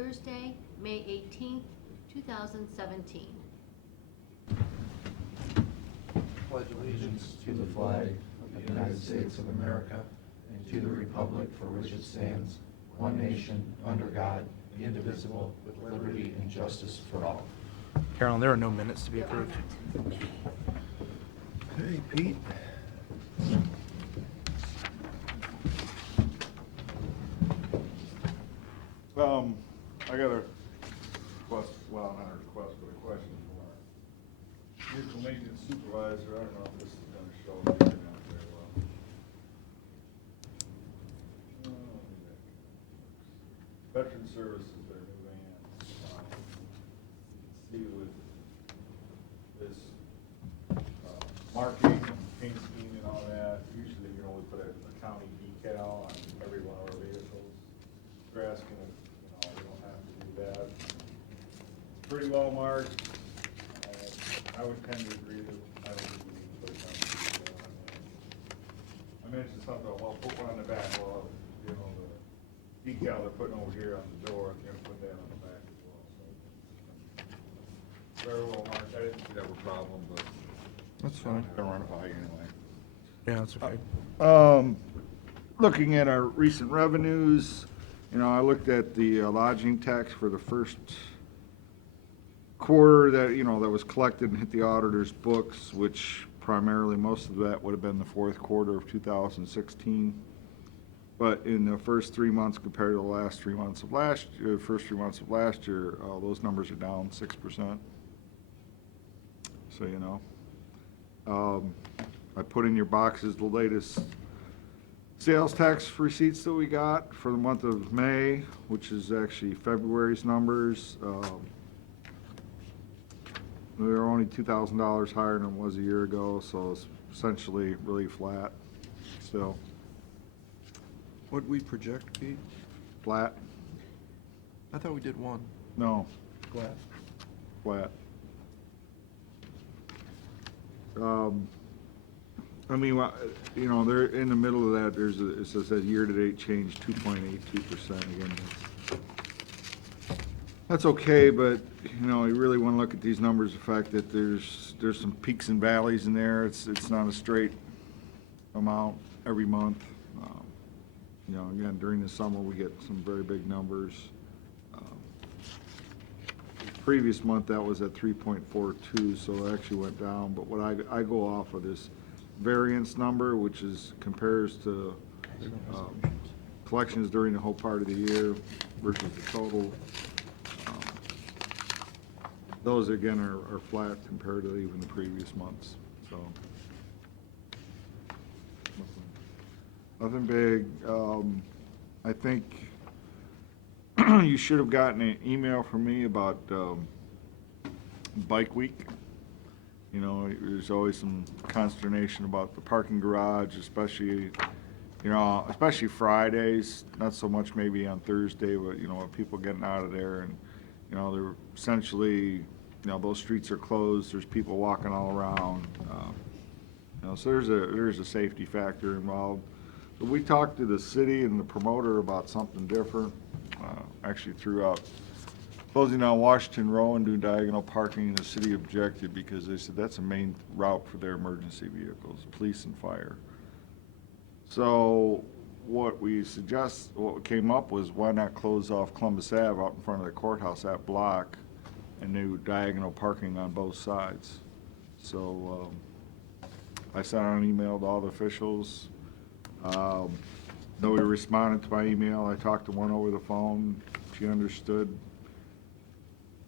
Thursday, May 18th, 2017. Pledge allegiance to the flag of the United States of America and to the republic for which it stands, one nation, under God, indivisible, with liberty and justice for all. Carolyn, there are no minutes to be approved. Hey, Pete. I got a request, well, not a request, but a question from our vehicle maintenance supervisor. I don't know if this is gonna show here or not very well. Veteran Services, their new van. You can see with this marking and paint scheme and all that, usually, we put a county decal on every one of our vehicles. They're asking if, we don't have to do that. It's pretty well marked. I would tend to agree that I don't think we need to put a county decal on there. I mentioned something about, well, put one on the back. Well, the decal they're putting over here on the door, they're gonna put that on the back as well, so. Very well marked. I didn't see that was a problem, but. That's fine. Gonna run it by you anyway. Yeah, that's okay. Looking at our recent revenues, I looked at the lodging tax for the first quarter that, that was collected and hit the auditor's books, which primarily most of that would have been the fourth quarter of 2016. But in the first 3 months compared to the last 3 months of last year, those numbers are down 6%. So, I put in your boxes the latest sales tax receipts that we got for the month of May, which is actually February's numbers. They're only $2,000 higher than it was a year ago, so it's essentially really flat still. What'd we project, Pete? Flat? I thought we did one. No, Flat. flat. They're in the middle of that. It says a year-to-date change 2.82% again. That's okay, but you really want to look at these numbers. The fact that there's some peaks and valleys in there. It's not a straight amount every month. Again, during the summer we get some very big numbers. Previous month that was at 3.42, so it actually went down. But what I go off of this variance number, which compares to collections during the whole part of the year versus the total. Those again are flat compared to even the previous months. So nothing big. I think you should have gotten an email from me about Bike Week. There's always some consternation about the parking garage, especially Fridays, not so much maybe on Thursday, but, people getting out of there and, they're essentially, those streets are closed, there's people walking all around, so there's a safety factor involved. But we talked to the city and the promoter about something different, actually throughout closing down Washington Row and doing diagonal parking. The city objected because they said that's a main route for their emergency vehicles, police and fire. So what came up was, why not close off Columbus Ave out in front of the courthouse, that block, and do diagonal parking on both sides. So I sent out an email to all the officials. Nobody responded to my email. I talked to one over the phone. She understood,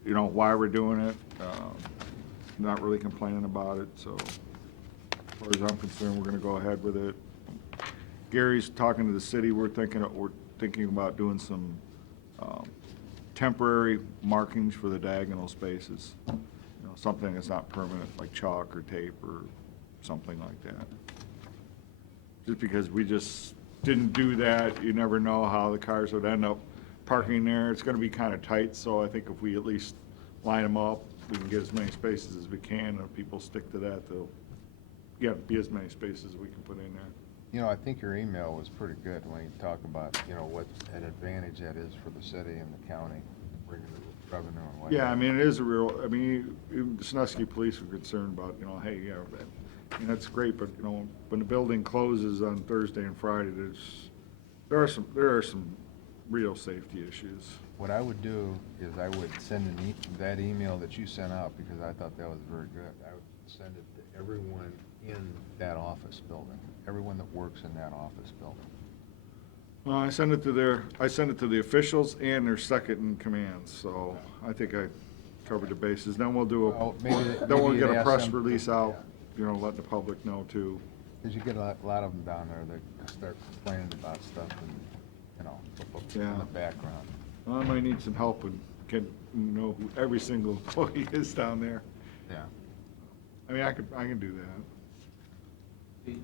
why we're doing it. Not really complaining about it. So as far as I'm concerned, we're going to go ahead with it. Gary's talking to the city. We're thinking about doing some temporary markings for the diagonal spaces. Something that's not permanent, like chalk or tape or something like that. Just because we just didn't do that, you never know how the cars would end up parking there. It's going to be kind of tight, so I think if we at least line them up, we can get as many spaces as we can, and if people stick to that, they'll be as many spaces as we can put in there. I think your email was pretty good when you talk about, what an advantage that is for the city and the county. bringing the revenue and what. Yeah, I mean, it is a real, I mean, even the Sandusky police are concerned about, you know, hey, yeah, that's great, but, you know, when the building closes on Thursday and Friday, there are some real safety issues. What I would do is I would send that email that you sent out, because I thought that was very good. I would send it to everyone in that office building, everyone that works in that office building. I send it to the officials and their second in command, so I think I covered the bases. Then we'll do Well, a, maybe then we'll you'd get a ask press them to- release out, you know, let the public know too. Because you get a lot of them down there that start complaining about stuff and, you know, in Yeah. the background. Well, I might need some help with getting, know who every single employee is down there. Yeah. I mean, I can do that. Just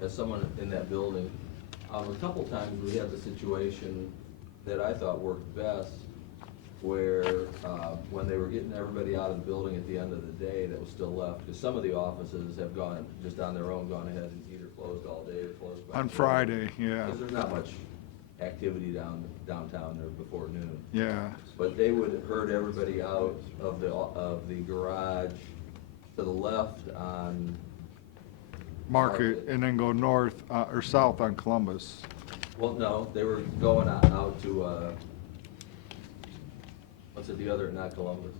as someone in that building, a couple times we had the situation that I thought worked best, where when they were getting everybody out of the building at the end of the day that was still left, because some of the offices have gone, just on their own, gone ahead and either closed all day or closed by. On Friday, yeah, Because there's not much activity downtown there before noon. yeah. But they would herd everybody out of the garage to the left on Market, and then go north, or south on Columbus. Well, no, they were going out to, what's it, the other, not Columbus?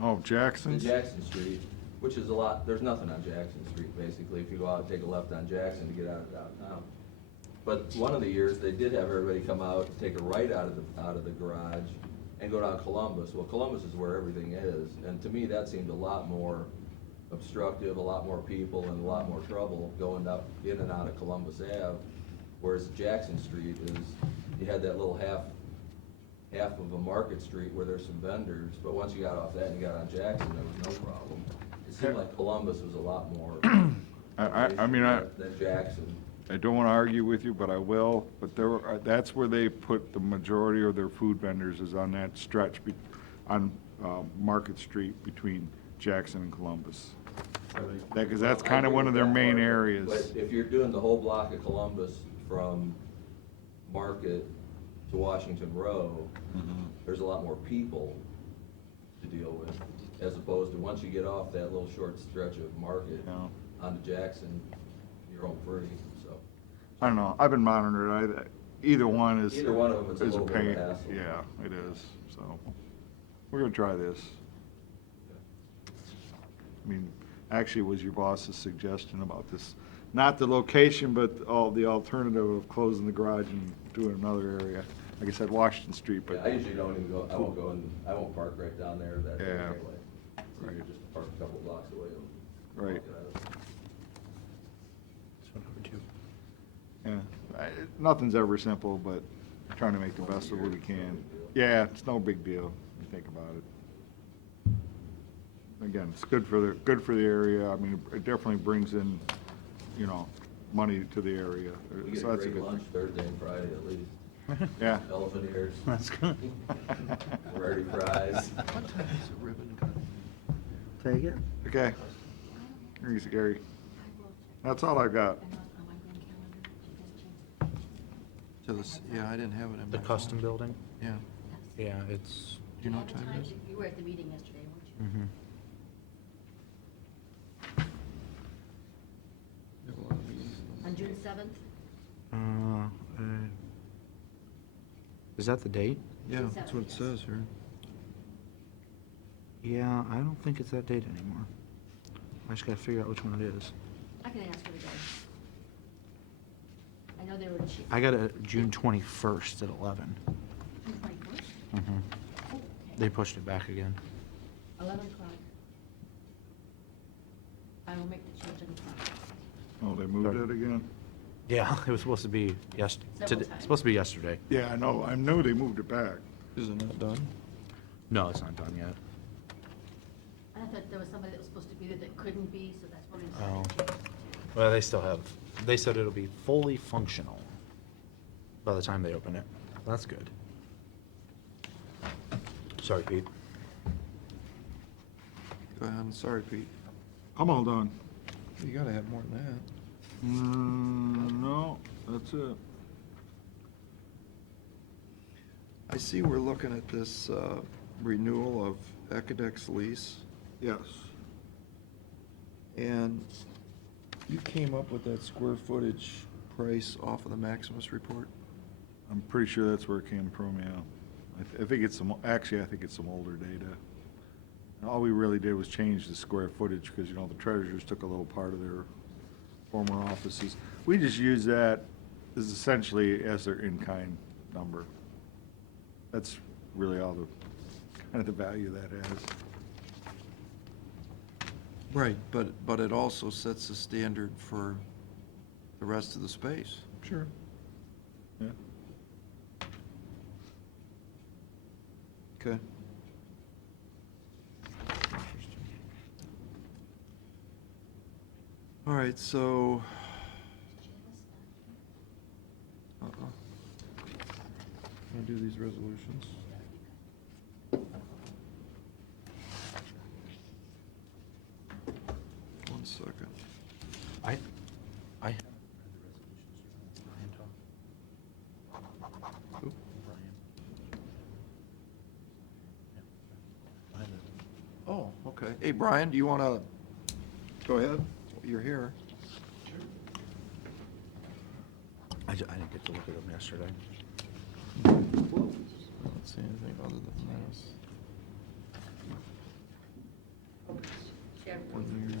Oh, The Jackson? Jackson Street, which is a lot, there's nothing on Jackson Street, basically, if you go out and take a left on Jackson to get out of downtown. But one of the years, they did have everybody come out, take a right out of the garage, and go down Columbus. Well, Columbus is where everything is, and to me, that seemed a lot more obstructive, a lot more people, and a lot more trouble going up, in and out of Columbus Ave. Whereas Jackson Street is, you had that little half of a market street where there's some vendors, but once you got off that and you got on Jackson, there was no problem. It seemed like Columbus was a lot more. I mean, Than Jackson. I don't want to argue with you, but I will, but that's where they put the majority of their food vendors, is on that stretch on Market Street between Jackson and Columbus. Because that's kind of one of their main areas. But if you're doing the whole block of Columbus from Market to Washington Row, there's a lot more people to deal with, as opposed to once you get off that little short stretch of Market Yeah. onto Jackson, you're home free, so. I don't know, I've been monitoring it, either one is. Either one of them is a is little bit of a pain. hassle. Yeah, it is, so, we're gonna try this. I mean, actually, it was your boss's suggestion about this, not the location, but the alternative of closing the garage and doing another area. Like I said, Washington Street, Yeah, but. I usually don't even go, I won't park right down there that day Yeah. anyway. So you Right. just park a couple blocks away and Right. walk it out. Yeah, nothing's ever simple, but trying to make the best of what we can. Yeah, it's no big deal, when you think about it. Again, it's good for the area. I mean, it definitely brings in, you know, money to the area. You get So a that's a great good lunch thing. Thursday and Friday at least. Yeah. Elephant ears, That's good. ready fries. What time is the ribbon cutting? Take it. Okay. Here's Gary. I will check. That's all I got. I know it's on my grand calendar. She has changed. To this, yeah, I didn't have it in my The phone. custom building? Yeah. Yeah, it's, Do you know what time it is? You were at the meeting yesterday, weren't you? mhm. We have a lot of meetings in the On June morning. 7th? Is that the date? Yeah, that's what it says here. Yeah, I don't think it's that date anymore. I just gotta figure out which one it is. I can ask her today. I know they were. I got it June 21st at 11. June 21st? Mhm. Oh, okay. They pushed it back again. 11 o'clock. I will make the change in the front. Oh, they moved it again? Yeah, it was supposed to be Several times. supposed to be yesterday. Yeah, I know. I knew they moved it back. Isn't that done? No, it's not done yet. I thought there was somebody that was supposed to be there that couldn't be, so that's what we Oh. decided to change it Well, they said it'll be fully functional by the time they open it. That's good. Sorry, Pete. Go ahead, sorry, Pete. I'm all done. You gotta have more than that. No, that's it. I see we're looking at this renewal of Ecodex lease, Yes. and you came up with that square footage price off of the Maximus report? I'm pretty sure that's where it came from, yeah. I think it's some, actually, I think it's some older data. And all we really did was change the square footage, because, you know, the treasurers took a little part of their former offices. We just use that as essentially as their in-kind number. That's really all the, kind of the value that has. Right, but it also sets the standard for the rest of the space. Sure. Yeah. Okay. All right, so. I'll do these resolutions. One second. I. Oop. Oh, okay. Hey, Brian, do you want to go ahead? You're here. I didn't get to look at them yesterday. I don't see anything other than this. One year.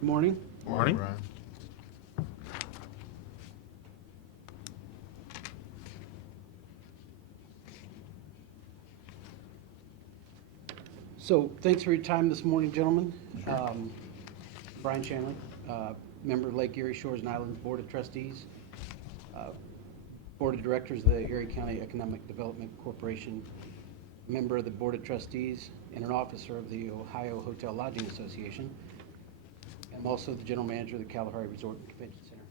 Morning. Morning. Brian. So thanks for your time this morning, gentlemen. Brian Shanley, member of Lake Erie Shores and Islands Board of Trustees, Board of Directors of the Erie County Economic Development Corporation, member of the Board of Trustees, and an officer of the Ohio Hotel Lodging Association. I'm also the general manager of the Kalahari Resort and Convention Center.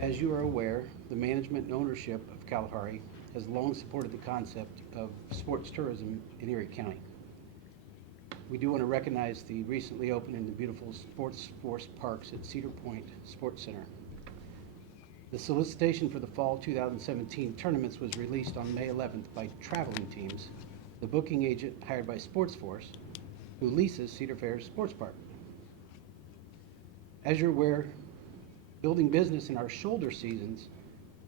As you are aware, the management and ownership of Kalahari has long supported the concept of sports tourism in Erie County. We do want to recognize the recently opened and the beautiful Sports Force Parks at Cedar Point Sports Center. The solicitation for the fall 2017 tournaments was released on May 11th by Traveling Teams, the booking agent hired by Sports Force, who leases Cedar Fair's sports park. As you're aware, building business in our shoulder seasons,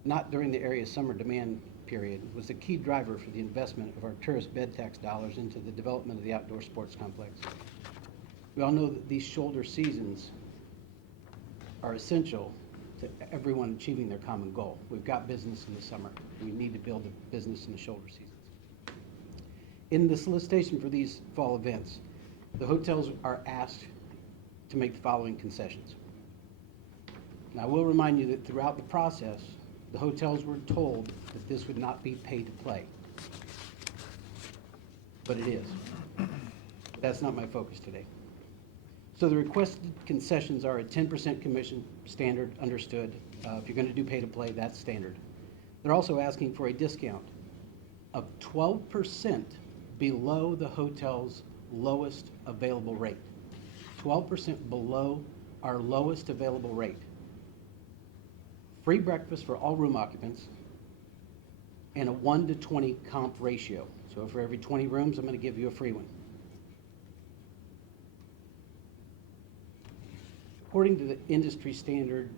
not during the area's summer demand period, was the key driver for the investment of our tourist bed tax dollars into the development of the outdoor sports complex. We all know that these shoulder seasons are essential to everyone achieving their common goal. We've got business in the summer. We need to build a business in the shoulder seasons. In the solicitation for these fall events, the hotels are asked to make the following concessions. Now, I will remind you that throughout the process, the hotels were told that this would not be pay to play. But it is. That's not my focus today. So the requested concessions are a 10% commission, standard, understood. If you're going to do pay to play, that's standard. They're also asking for a discount of 12% below the hotel's lowest available rate. 12% below our lowest available rate. Free breakfast for all room occupants, and a 1 to 20 comp ratio. So for every 20 rooms, I'm going to give you a free one. According to the industry standard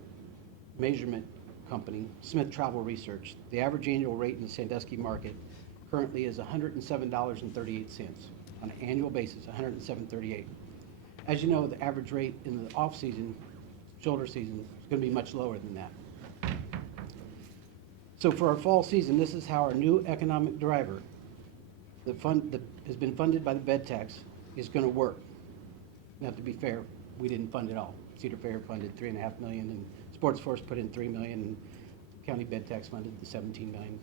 measurement company, Smith Travel Research, the average annual rate in the Sandusky market currently is $107.38 on an annual basis, $107.38. As you know, the average rate in the off-season, shoulder season, is going to be much lower than that. So for our fall season, this is how our new economic driver, that has been funded by the bed tax, is going to work. Now, to be fair, we didn't fund it all. Cedar Fair funded $3.5 million, and Sports Force put in $3 million, and county bed tax funded the $17 million.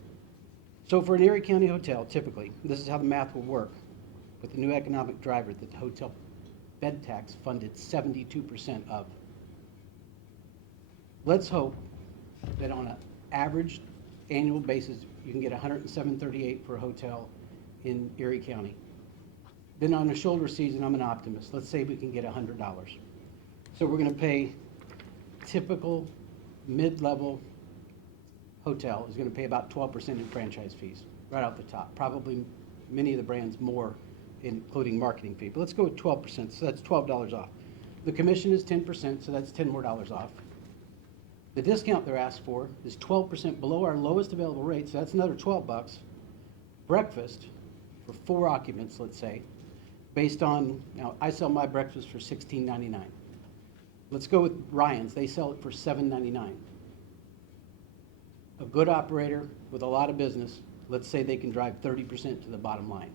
So for an Erie County hotel, typically, this is how the math will work. With the new economic driver that the hotel bed tax funded 72% of. Let's hope that on an average annual basis, you can get $107.38 for a hotel in Erie County. Then on a shoulder season, I'm an optimist. Let's say we can get $100. So we're going to pay typical mid-level hotel is gonna pay about 12% in franchise fees, right off the top. Probably many of the brands more, including marketing fee. But let's go with 12%, so that's $12 off. The commission is 10%, so that's $10 more off. The discount they're asked for is 12% below our lowest available rate, so that's another $12. Breakfast for 4 occupants, let's say, based on, now, I sell my breakfast for $16.99. Let's go with Ryan's, they sell it for $7.99. A good operator with a lot of business, let's say they can drive 30% to the bottom line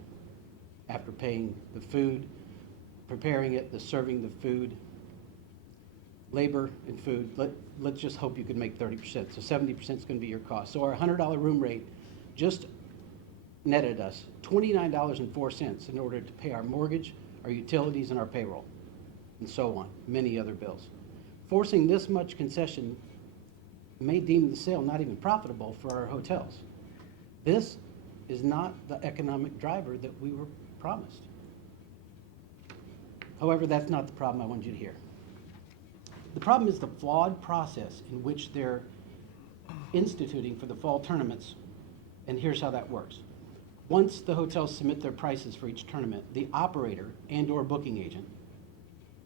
after paying the food, preparing it, the serving the food, labor and food. Let's just hope you can make 30%. So 70% is going to be your cost. So our $100 room rate just netted us $29.04 in order to pay our mortgage, our utilities, and our payroll, and so on, many other bills. Forcing this much concession may deem the sale not even profitable for our hotels. This is not the economic driver that we were promised. However, that's not the problem I want you to hear. The problem is the flawed process in which they're instituting for the fall tournaments, and here's how that works. Once the hotels submit their prices for each tournament, the operator and/or booking agent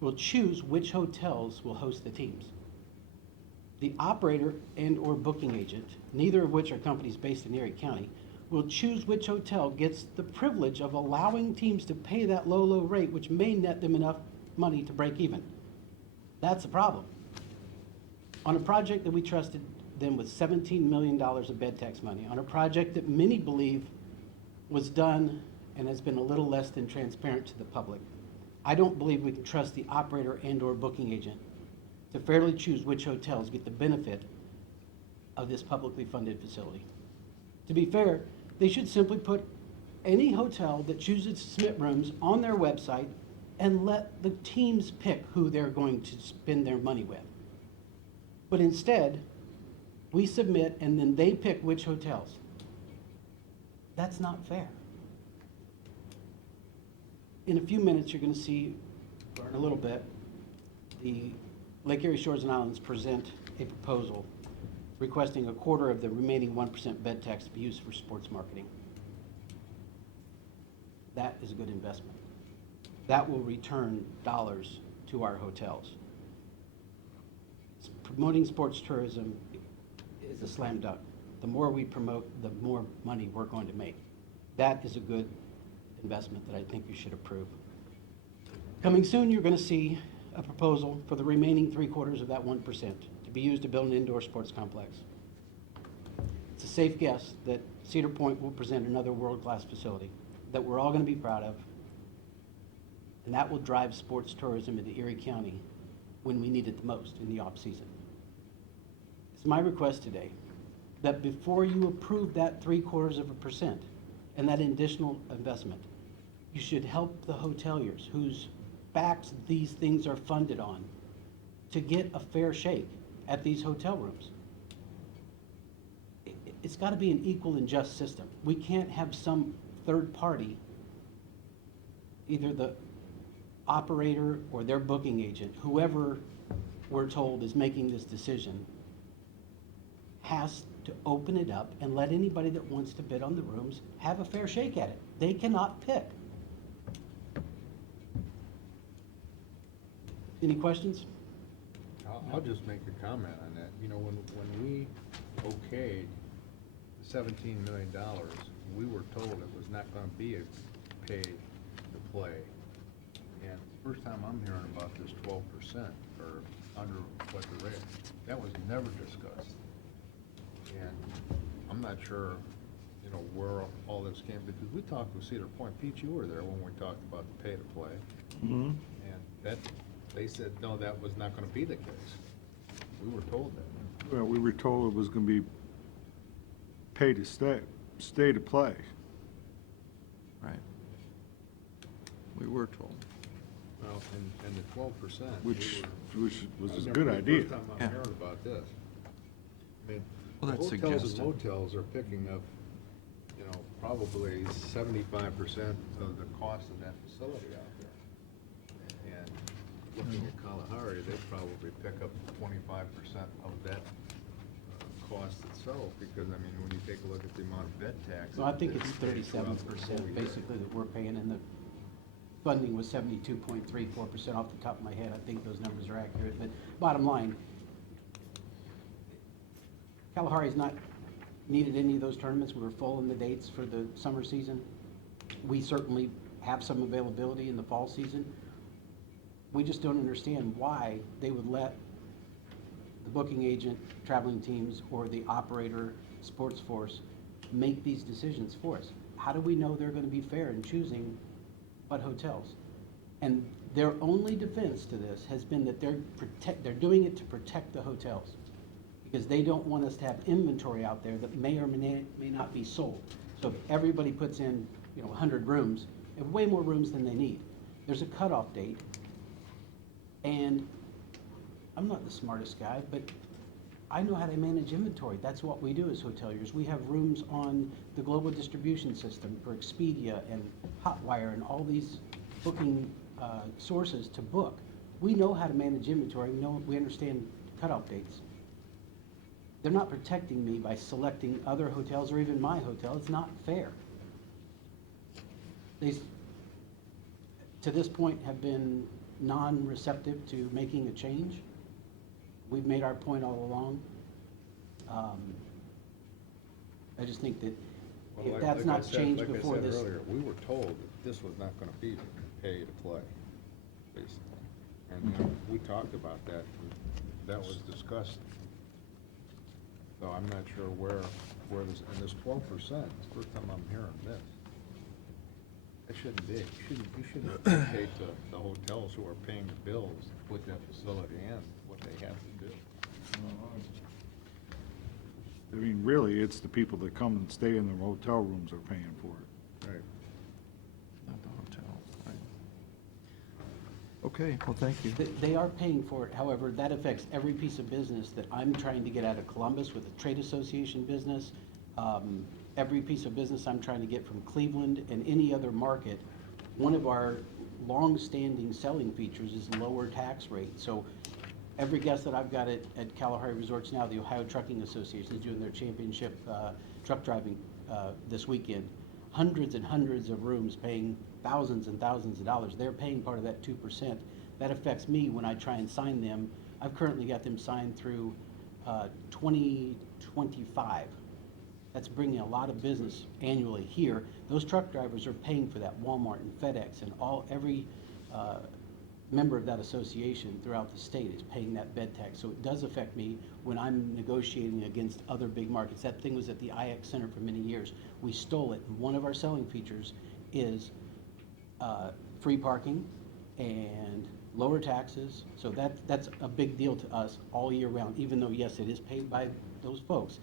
will choose which hotels will host the teams. The operator and/or booking agent, neither of which are companies based in Erie County, will choose which hotel gets the privilege of allowing teams to pay that low rate, which may net them enough money to break even. That's the problem. On a project that we trusted them with $17 million of bed tax money, on a project that many believe was done and has been a little less than transparent to the public, I don't believe we can trust the operator and/or booking agent to fairly choose which hotels get the benefit of this publicly funded facility. To be fair, they should simply put any hotel that chooses to submit rooms on their website and let the teams pick who they're going to spend their money with. But instead, we submit and then they pick which hotels. That's not fair. In a few minutes, you're going to see, or in a little bit, the Lake Erie Shores and Islands present a proposal requesting a quarter of the remaining 1% bed tax to be used for sports marketing. That is a good investment. That will return dollars to our hotels. Promoting sports tourism is a slam dunk. The more we promote, the more money we're going to make. That is a good investment that I think you should approve. Coming soon, you're going to see a proposal for the remaining 3/4 of that 1% to be used to build an indoor sports complex. It's a safe guess that Cedar Point will present another world-class facility that we're all going to be proud of, and that will drive sports tourism into Erie County when we need it the most in the off-season. It's my request today that before you approve that 3/4% and that additional investment, you should help the hoteliers whose backs these things are funded on to get a fair shake at these hotel rooms. It's got to be an equal and just system. We can't have some third party, either the operator or their booking agent, whoever we're told is making this decision, has to open it up and let anybody that wants to bid on the rooms have a fair shake at it. They cannot pick. Any questions? I'll just make a comment on that. You know, when we okayed the $17 million, we were told it was not gonna be a pay to play. And first time I'm hearing about this 12% or under what the rate, that was never discussed. And I'm not sure, you know, where all this came, because we talked with Cedar Point. Pete, you were there when we talked about the pay to play. Mm-hmm. And that, they said, no, that was not gonna be the case. We were told that. Well, we were told it was gonna be pay to stay to play. Right. We were told. Well, and the 12%. Which was a I've good never- idea. First time Yeah. I'm hearing about this. I mean, Well, that's hotels and suggested. motels are picking up, you know, probably 75% of the cost of that facility out there. And looking at Kalahari, they probably pick up 25% of that cost itself, because, I mean, when you take a look at the amount of bed tax. So I think that it's we pay throughout the 37% whole year. basically that we're paying, and the funding was 72.34% off the top of my head. I think those numbers are accurate, but bottom line, Kalahari's not needed any of those tournaments. We were full in the dates for the summer season. We certainly have some availability in the fall season. We just don't understand why they would let the booking agent, traveling teams, or the operator, sports force, make these decisions for us. How do we know they're going to be fair in choosing what hotels? And their only defense to this has been that they're doing it to protect the hotels, because they don't want us to have inventory out there that may or may not be sold. So if everybody puts in, 100 rooms, they have way more rooms than they need. There's a cutoff date, and I'm not the smartest guy, but I know how to manage inventory. That's what we do as hoteliers. We have rooms on the global distribution system for Expedia and Hotwire and all these booking sources to book. We know how to manage inventory. We understand cutoff dates. They're not protecting me by selecting other hotels or even my hotel. It's not fair. They, to this point, have been non-receptive to making a change. We've made our point all along. I just think that Well, if that's not changed like before I said this. earlier, we were told that this was not gonna be pay to play, basically. And we talked about that, and that was discussed. So I'm not sure where this, and this 12%, it's the first time I'm hearing this. It shouldn't be. You shouldn't dictate to the hotels who are paying the bills to put that facility in, what they have to do. I mean, really, it's the people that come and stay in the hotel rooms are paying for it. Right. Not the hotel, right. Okay, well, thank you. They are paying for it. However, that affects every piece of business that I'm trying to get out of Columbus with the trade association business. Every piece of business I'm trying to get from Cleveland and any other market. One of our long-standing selling features is lower tax rate. So every guest that I've got at Kalahari Resorts now, the Ohio Trucking Association is doing their championship truck driving this weekend. Hundreds and hundreds of rooms paying thousands and thousands of dollars. They're paying part of that 2%. That affects me when I try and sign them. I've currently got them signed through 2025. That's bringing a lot of business annually here. Those truck drivers are paying for that. Walmart and FedEx and every member of that association throughout the state is paying that bed tax. So it does affect me when I'm negotiating against other big markets. That thing was at the IX Center for many years. We stole it. And one of our selling features is free parking and lower taxes. So that's a big deal to us all year round, even though, yes, it is paid by those folks.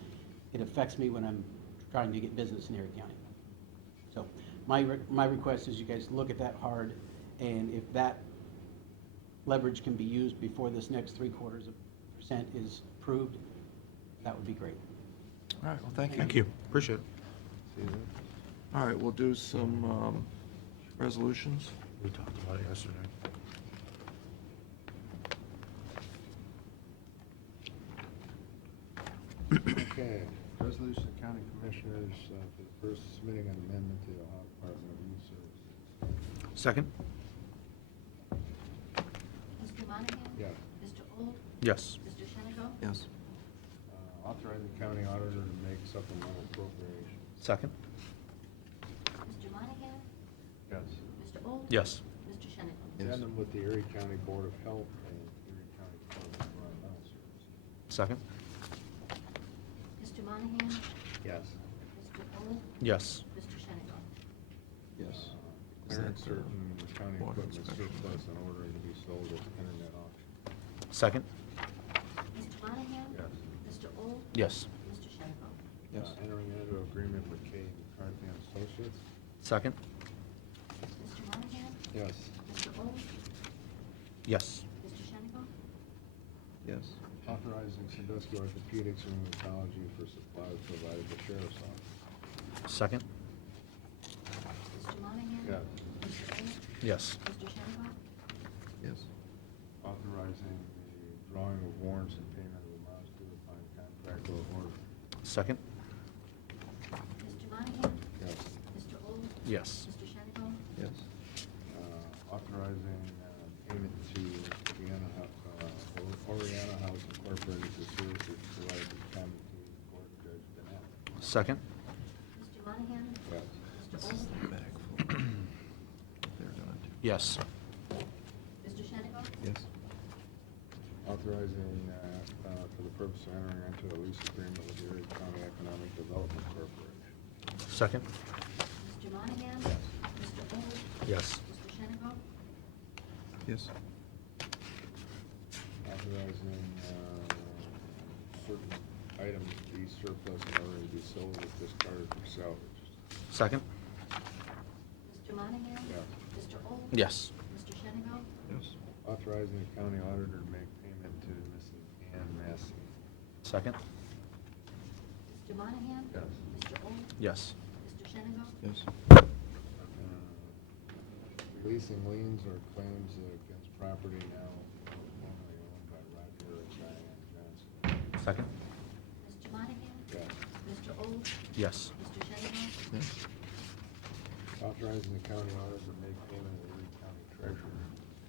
It affects me when I'm trying to get business in Erie County. So my request is you guys look at that hard, and if that leverage can be used before this next 0.75% is approved, that would be great. All right, well, thank you. Thank you, appreciate it. See that? All right, we'll do some resolutions. We talked about it yesterday. Okay, resolution of county commissioners for the first submitting an amendment to the Ohio Department of Youth Services. Second? Mr. Monahan? Yes. Mr. Old? Yes. Mr. Shenico? Yes. Authorizing county auditor to make supplemental appropriation. Second? Mr. Monahan? Yes. Mr. Old? Yes. Mr. Shenico? Yes. Addendum with the Erie County Board of Health and Erie County Department of Environmental Services. Second? Mr. Monahan? Yes. Mr. Old? Yes. Mr. Shenico? Yes. Clearing Is that, certain county water equipment inspection? surplus and ordering to be sold at internet auction. Second? Mr. Monahan? Yes. Mr. Old? Yes. Mr. Shenico? Yes. Entering into agreement with K. McCarthy and Associates. Second? Mr. Monahan? Yes. Mr. Old? Yes. Mr. Shenico? Yes. Authorizing Sandusky Orthopedics and Rheumatology for supplies provided to Sheriff's Office. Second? Mr. Monahan? Yes. Mr. Old? Yes. Mr. Shenico? Yes. Authorizing the drawing of warrants and payment of amounts due upon contract or order Second? Mr. Monahan? Yes. Mr. Old? Yes. Mr. Shenango? Yes. Authorizing payment to Oriana House Incorporated for services provided to county court Judge Bennett. Second? Mr. Monahan? Yes. Mr. Old? Bag full. They're gonna do. Yes. Mr. Shenango? Yes. Authorizing for the purpose of entering into a lease agreement with the Erie County Economic Development Corporation. Second? Mr. Monahan? Mr. Old? Yes. Mr. Shenango? Yes. Authorizing certain items to be surplus in order to be sold or discarded for salvage. Second? Mr. Monahan? Yes. Mr. Old? Yes. Mr. Shenango? Yes. Authorizing the county auditor to make payment to Mrs. Ann Massey. Second? Mr. Monahan? Yes. Mr. Old? Yes. Mr. Shenango? Yes. Releasing liens or claims against property now formerly owned by Roger and Diane Johnson. Second? Mr. Monahan? Yes. Mr. Old? Yes. Mr. Shenango? Yes. Authorizing the county auditor to make payment to the Erie County treasurer.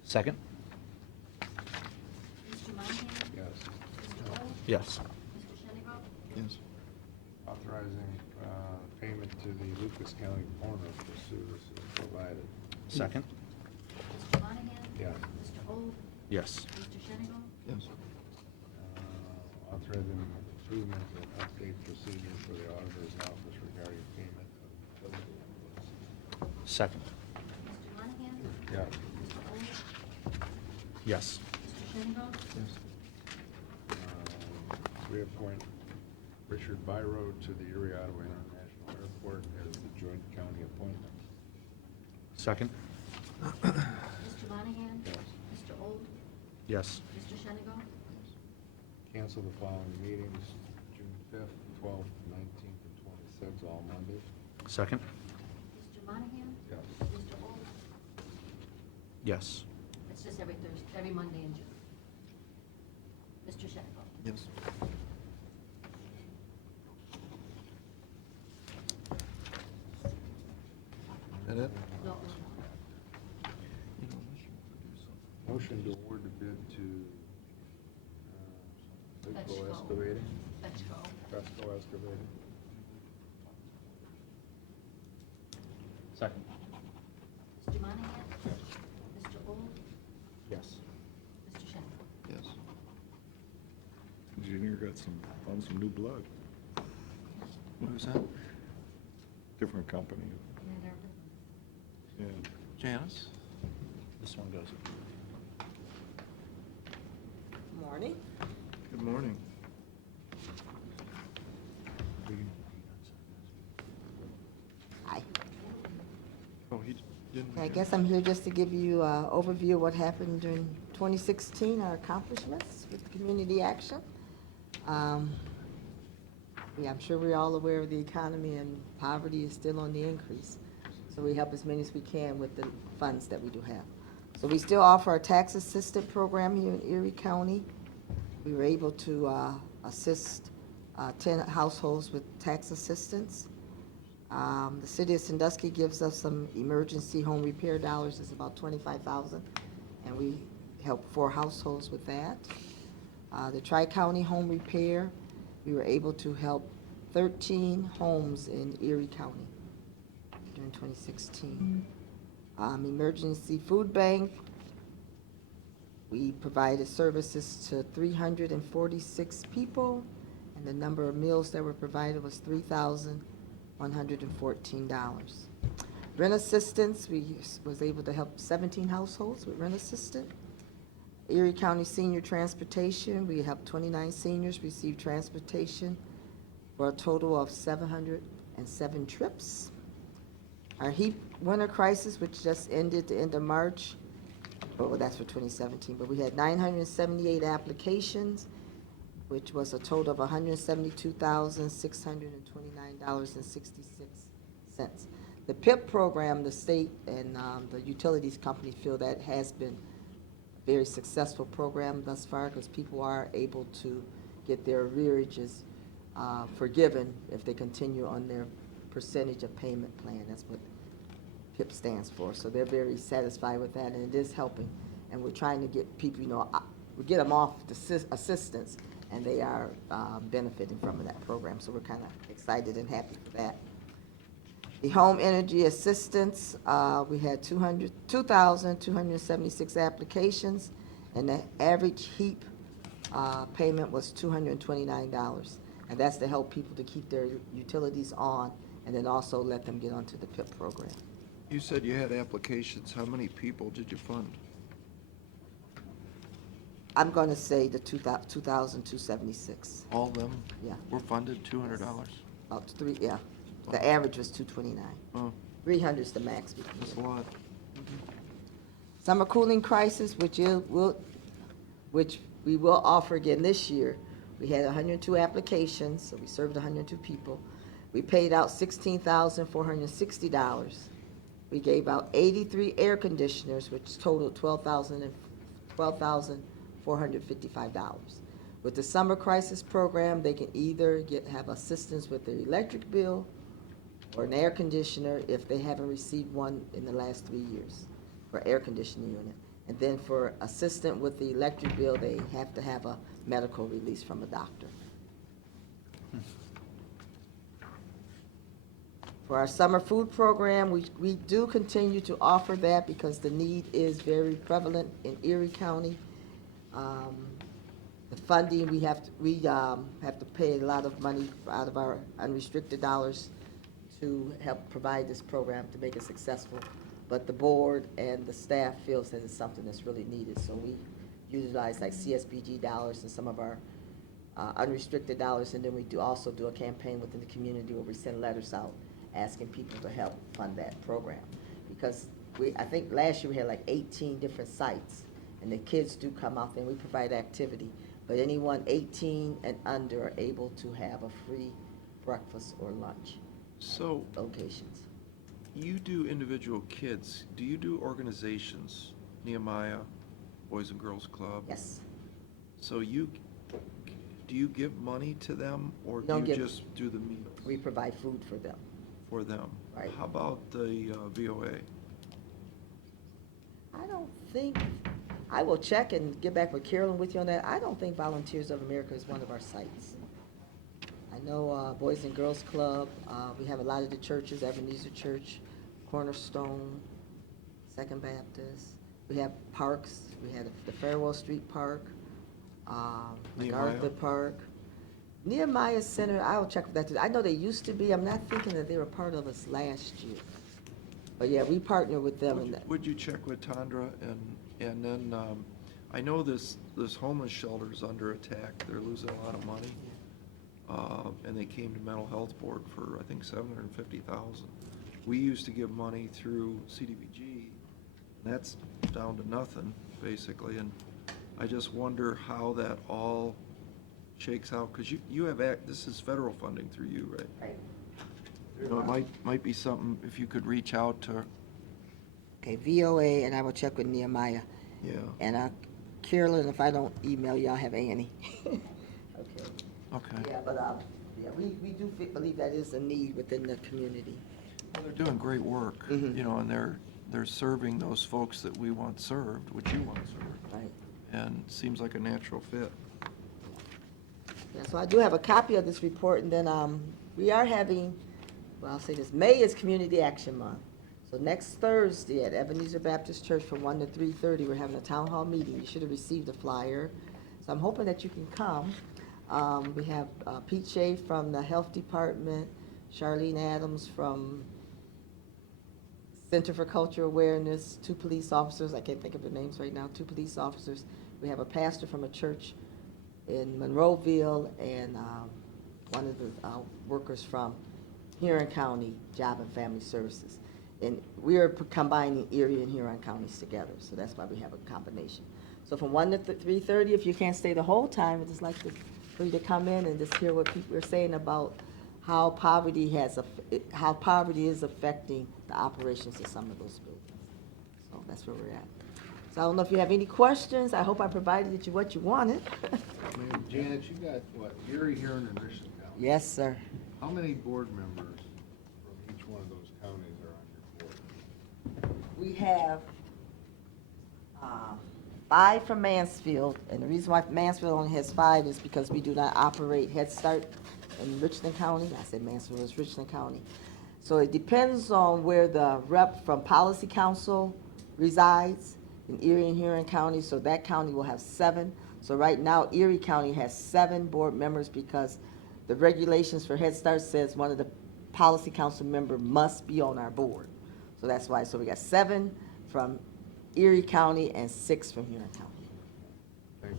Second? Mr. Monahan? Yes. Mr. Old? Yes. Mr. Shenango? Yes. Authorizing payment to the Lucas County coroner for services provided. Second? Mr. Monahan? Yes. Mr. Old? Yes. Mr. Shenango? Yes. Authorizing improvement and update procedure for the auditor's office regarding payment of utility invoices. Second? Mr. Monahan? Yes. Mr. Old? Yes. Mr. Shenango? Yes. Reappoint Richard Byroe to the Erie Ottawa International Airport as the joint county appointment. Second? Mr. Monahan? Yes. Mr. Old? Yes. Mr. Shenango? Cancel the following meetings, June 5th, 12th, 19th, and 26th, all Mondays. Second? Mr. Monahan? Yes. Mr. Old? Yes. It's just every Thursday, every Monday in June. Mr. Shenango? Yes. That it? No, You know, unless you produce something. Motion to award the bid to Fetco Fetco. Excavating. let's go. Fetco Excavating. Second? Mr. Monahan? Mr. Old? Yes. Mr. Shenango? Yes. Engineer found some new blood, What was that? different company. Yeah. Janice? This one goes. Morning. Good morning. Hi. Oh, he didn't. I guess I'm here just to give you an overview of what happened during 2016, our accomplishments with community action. Yeah, I'm sure we're all aware of the economy, and poverty is still on the increase. So we help as many as we can with the funds that we do have. So we still offer a tax assistant program here in Erie County. We were able to assist 10 households with tax assistance. The city of Sandusky gives us some emergency home repair dollars. It's about $25,000, and we help 4 households with that. The Tri-County Home Repair, we were able to help 13 homes in Erie County during 2016. Emergency Food Bank, we provided services to 346 people, and the number of meals that were provided was $3,114. Rent assistance, we was able to help 17 households with rent assistance. Erie County Senior Transportation, we helped 29 seniors receive transportation for a total of 707 trips. Our heat winter crisis, which just ended the end of March, well, that's for 2017, but we had 978 applications, which was a total of $172,629.66. The PIP program, the state and the utilities company feel that has been a very successful program thus far, because people are able to get their arrearages forgiven if they continue on their percentage of payment plan. That's what PIP stands for. So they're very satisfied with that, and it is helping. And we're trying to get people, we get them off the assistance, and they are benefiting from that program. So we're kind of excited and happy for that. The home energy assistance, we had 2,276 applications, and the average heap payment was $229. And that's to help people to keep their utilities on, and then also let them get onto the PIP program. You said you had applications. How many people did you fund? I'm going to say the 2,276. All of them Yeah. were funded, $200? About three, yeah. The average was 229. Oh, 300 is the max we can that's a get. lot. Summer cooling crisis, which we will offer again this year. We had 102 applications, so we served 102 people. We paid out $16,460. We gave out 83 air conditioners, which totaled $12,455. With the summer crisis program, they can either have assistance with their electric bill or an air conditioner if they haven't received one in the last 3 years for air conditioning unit. And then for assistant with the electric bill, they have to have a medical release from a doctor. For our summer food program, we do continue to offer that because the need is very prevalent in Erie County. The funding, we have to pay a lot of money out of our unrestricted dollars to help provide this program to make it successful. But the board and the staff feels that it's something that's really needed. So we utilize like CSBG dollars and some of our unrestricted dollars, and then we also do a campaign within the community where we send letters out asking people to help fund that program. Because I think last year we had like 18 different sites, and the kids do come out there and we provide activity. But anyone 18 and under are able to have a free breakfast or lunch So locations. you do individual kids. Do you do organizations? Nehemiah, Boys and Girls Club? Yes. So do you give money to them, or do Don't you give- just do the meals We provide food for them. for them? Right. How about the VOA? I don't think, I will check and get back with Carolyn with you on that. I don't think Volunteers of America is one of our sites. I know Boys and Girls Club, we have a lot of the churches, Ebenezer Church, Cornerstone, Second Baptist. We have parks, we had the Fairwell Street Park, MacArthur Nehemiah? Park. Nehemiah Center, I will check with that too. I know they used to be, I'm not thinking that they were part of us last year. But yeah, we partner with them in that. Would you check with Tondra, and then, I know this homeless shelter is under attack, they're losing a lot of money. And they came to mental health board for, I think, $750,000. We used to give money through CDBG, and that's down to nothing, basically, and I just wonder how that all shakes out, because you have, this is federal funding through you, right? Right. You know, it might be something, if you could reach out to, Okay, VOA, and I will check with Nehemiah. yeah. And Carolyn, if I don't email you, I'll have Annie. Okay. Okay. Yeah, but, yeah, we do believe that is a need within the community. Well, they're doing great work, Mhm. you know, and they're serving those folks that we want served, which you want served, Right. and seems like a natural fit. Yeah, so I do have a copy of this report, and then, we are having, well, I'll say this, May is Community Action Month. So next Thursday at Ebenezer Baptist Church from 1 to 3:30, we're having a town hall meeting. You should have received a flyer. So I'm hoping that you can come. We have Pete Shea from the Health Department, Charlene Adams from Center for Cultural Awareness, 2 police officers, I can't think of the names right now, 2 police officers. We have a pastor from a church in Monroeville, and one of the workers from Huron County Job and Family Services. And we are combining Erie and Huron counties together, so that's why we have a combination. So from 1 to 3:30, if you can't stay the whole time, I'd just like for you to come in and just hear what people are saying about how poverty is affecting the operations of some of those buildings. So that's where we're at. So I don't know if you have any questions. I hope I provided you what you wanted. Janet, you got, what, Erie, Huron, and Richland County? Yes, sir. How many board members from each one of those counties are on your board? We have 5 from Mansfield, and the reason why Mansfield only has 5 is because we do not operate Head Start in Richland County. I said Mansfield is Richland County. So it depends on where the rep from Policy Council resides in Erie and Huron County, so that county will have 7. So right now, Erie County has 7 board members because the regulations for Head Start says one of the Policy Council member must be on our board. So that's why, so we got 7 from Erie County and 6 from Huron County.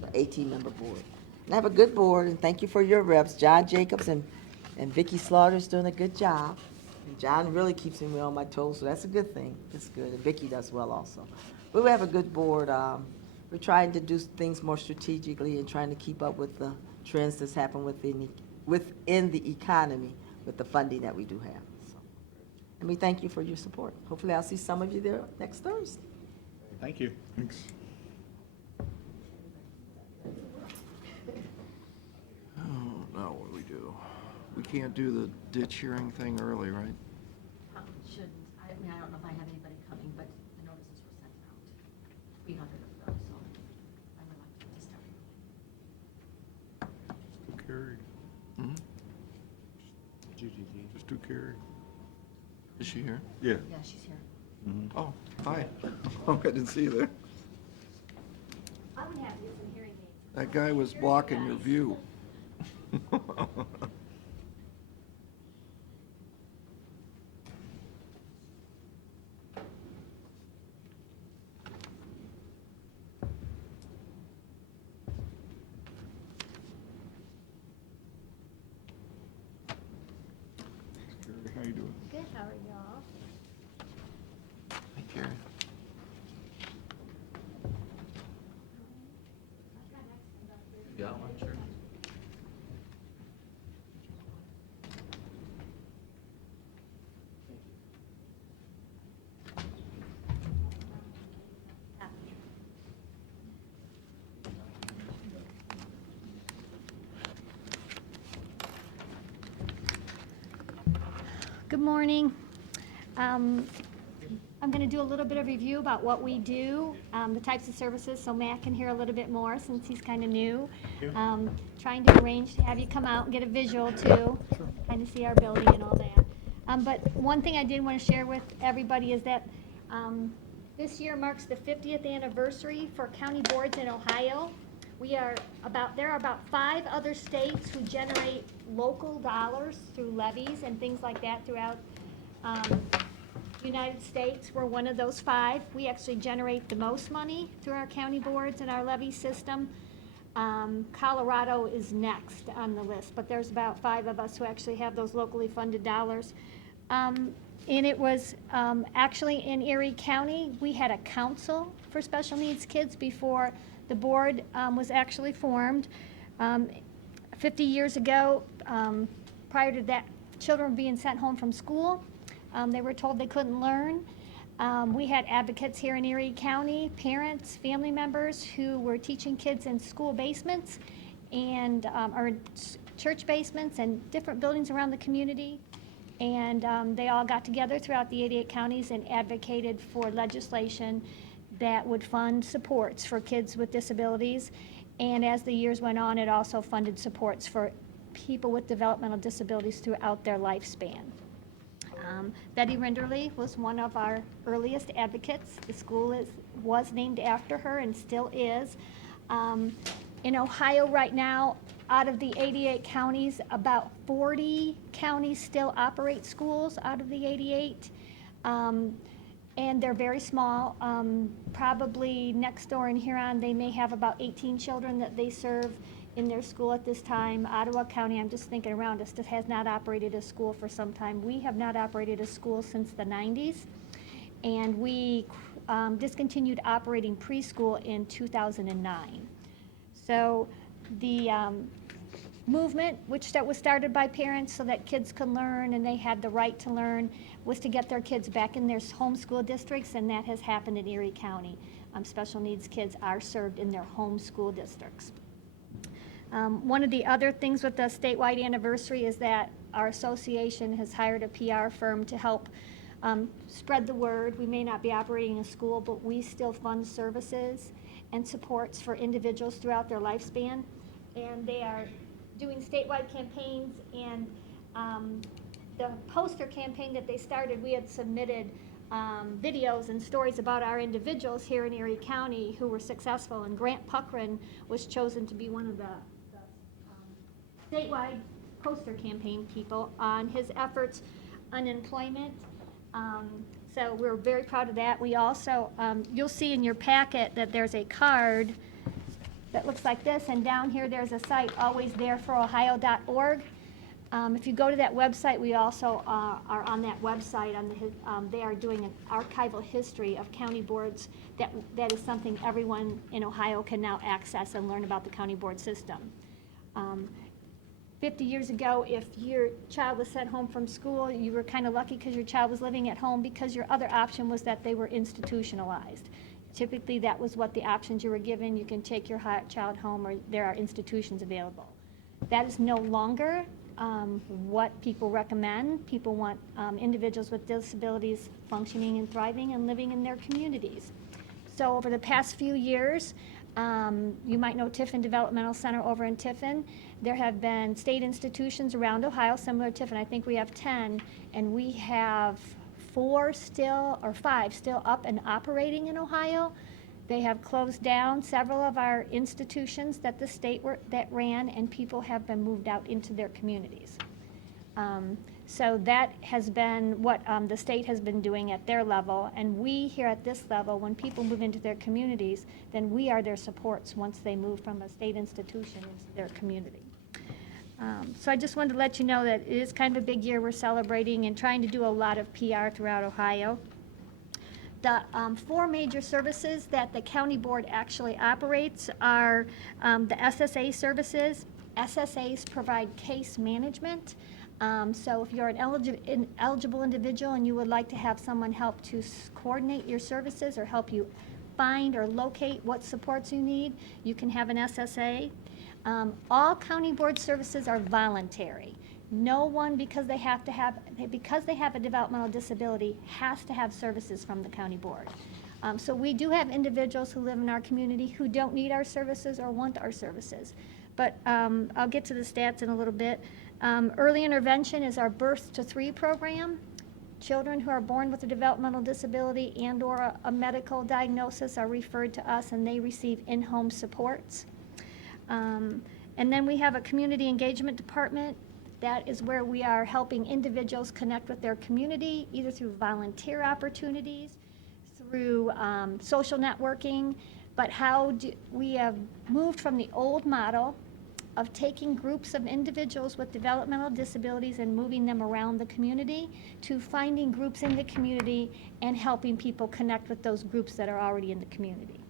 So 18-member board. And I have a good board, and thank you for your reps. John Jacobs and Vicky Slaughter's doing a good job. And John really keeps me on my toes, so that's a good thing. It's good. And Vicky does well also. But we have a good board. We're trying to do things more strategically and trying to keep up with the trends that's happening within the economy with the funding that we do have. So, and we thank you for your support. Hopefully I'll see some of you there next Thursday. Thank you. Thanks. Oh, now what do we do? We can't do the ditch hearing thing early, right? Shouldn't, I mean, I don't know if I have anybody coming, but the notices were sent out, 300 of them, so I'm reluctant to start. Carrie, Mhm. just do Carrie. Is she here? Yeah. Yeah, she's here. Oh, hi. Oh, I didn't see you there. I would have to get some hearing aids. That guy was blocking your view. Carrie, how you doing? Good, how are y'all? Hey, Carrie. Yeah, one, sure. Good morning. I'm going to do a little bit of review about what we do, the types of services, so Matt can hear a little bit more since he's kind of new. Trying to arrange to have you come out and get a visual too, kind of see our building and all that. But one thing I did want to share with everybody is that this year marks the 50th anniversary for county boards in Ohio. There are about 5 other states who generate local dollars through levies and things like that throughout United States. We're one of those 5. We actually generate the most money through our county boards and our levy system. Colorado is next on the list, but there's about 5 of us who actually have those locally funded dollars. And it was actually in Erie County, we had a council for special needs kids before the board was actually formed. 50 years ago, prior to that, children were being sent home from school. They were told they couldn't learn. We had advocates here in Erie County, parents, family members who were teaching kids in school basements and or church basements and different buildings around the community. And they all got together throughout the 88 counties and advocated for legislation that would fund supports for kids with disabilities. And as the years went on, it also funded supports for people with developmental disabilities throughout their lifespan. Betty Rinderly was one of our earliest advocates. The school was named after her and still is. In Ohio right now, out of the 88 counties, about 40 counties still operate schools out of the 88. And they're very small. Probably next door in Huron, they may have about 18 children that they serve in their school at this time. Ottawa County, I'm just thinking around us, has not operated a school for some time. We have not operated a school since the 90s. And we discontinued operating preschool in 2009. So the movement, that was started by parents so that kids could learn and they had the right to learn, was to get their kids back in their home school districts, and that has happened in Erie County. Special needs kids are served in their home school districts. One of the other things with the statewide anniversary is that our association has hired a PR firm to help spread the word. We may not be operating a school, but we still fund services and supports for individuals throughout their lifespan. And they are doing statewide campaigns, and the poster campaign that they started, we had submitted videos and stories about our individuals here in Erie County who were successful, and Grant Puckrin was chosen to be one of the statewide poster campaign people on his efforts on employment. So we're very proud of that. We also, you'll see in your packet that there's a card that looks like this, and down here there's a site, alwaysthereforohio.org. If you go to that website, we also are on that website. They are doing an archival history of county boards. That is something everyone in Ohio can now access and learn about the county board system. 50 years ago, if your child was sent home from school, you were kind of lucky because your child was living at home, because your other option was that they were institutionalized. Typically, that was what the options you were given. You can take your child home, or there are institutions available. That is no longer what people recommend. People want individuals with disabilities functioning and thriving and living in their communities. So over the past few years, you might know Tiffin Developmental Center over in Tiffin. There have been state institutions around Ohio similar to Tiffin. I think we have 10, and we have 5 still up and operating in Ohio. They have closed down several of our institutions that the state that ran, and people have been moved out into their communities. So that has been what the state has been doing at their level, and we here at this level, when people move into their communities, then we are their supports once they move from a state institution into their community. So I just wanted to let you know that it is kind of a big year. We're celebrating and trying to do a lot of PR throughout Ohio. The 4 major services that the county board actually operates are the SSA services. SSAs provide case management. So if you're an eligible individual and you would like to have someone help to coordinate your services or help you find or locate what supports you need, you can have an SSA. All county board services are voluntary. No one, because they have a developmental disability, has to have services from the county board. So we do have individuals who live in our community who don't need our services or want our services. But I'll get to the stats in a little bit. Early intervention is our Birth to 3 program. Children who are born with a developmental disability and or a medical diagnosis are referred to us, and they receive in-home supports. And then we have a community engagement department. That is where we are helping individuals connect with their community, either through volunteer opportunities, through social networking. But we have moved from the old model of taking groups of individuals with developmental disabilities and moving them around the community to finding groups in the community and helping people connect with those groups that are already in the community.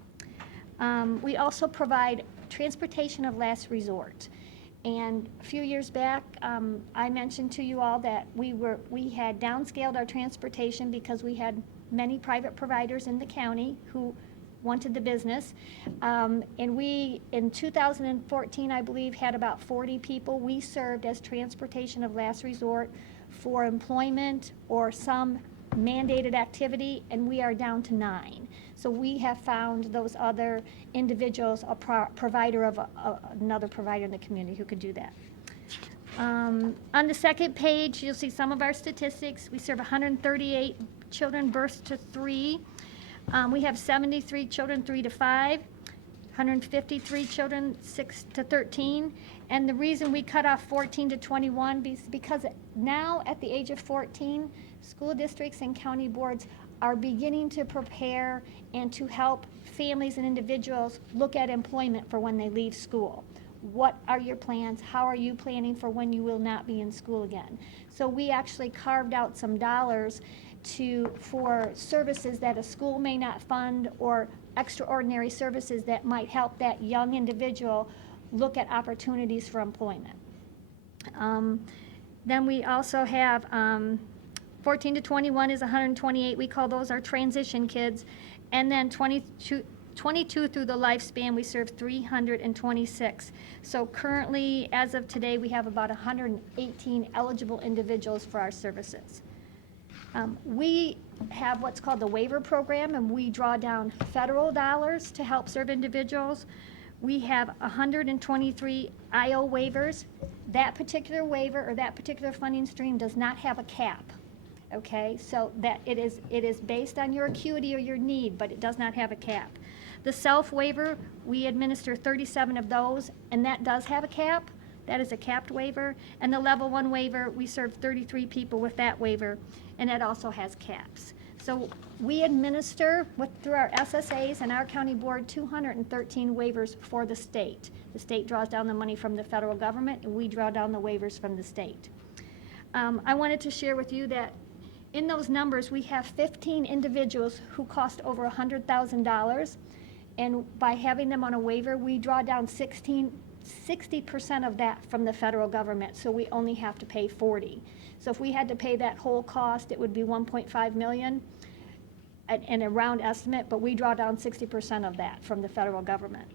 We also provide transportation of last resort. And a few years back, I mentioned to you all that we had downscaled our transportation because we had many private providers in the county who wanted the business. And we, in 2014, I believe, had about 40 people we served as transportation of last resort for employment or some mandated activity, and we are down to 9. So we have found those other individuals, a provider of another provider in the community who could do that. On the second page, you'll see some of our statistics. We serve 138 children birth to 3. We have 73 children 3 to 5, 153 children 6 to 13. And the reason we cut off 14 to 21 is because now at the age of 14, school districts and county boards are beginning to prepare and to help families and individuals look at employment for when they leave school. What are your plans? How are you planning for when you will not be in school again? So we actually carved out some dollars for services that a school may not fund, or extraordinary services that might help that young individual look at opportunities for employment. Then we also have 14 to 21 is 128. We call those our transition kids. And then 22 22 through the lifespan, we serve 326. So currently, as of today, we have about 118 eligible individuals for our services. We have what's called the waiver program, and we draw down federal dollars to help serve individuals. We have 123 IO waivers. That particular waiver or that particular funding stream does not have a cap. Okay, so that it is based on your acuity or your need, but it does not have a cap. The self-waiver, we administer 37 of those, and that does have a cap. That is a capped waiver. And the level 1 waiver, we serve 33 people with that waiver, and that also has caps. So we administer through our SSAs and our county board 213 waivers for the state. The state draws down the money from the federal government, and we draw down the waivers from the state. I wanted to share with you that in those numbers, we have 15 individuals who cost over $100,000, and by having them on a waiver, we draw down 60% of that from the federal government, so we only have to pay 40. So if we had to pay that whole cost, it would be 1.5 million, and a round estimate, but we draw down 60% of that from the federal government.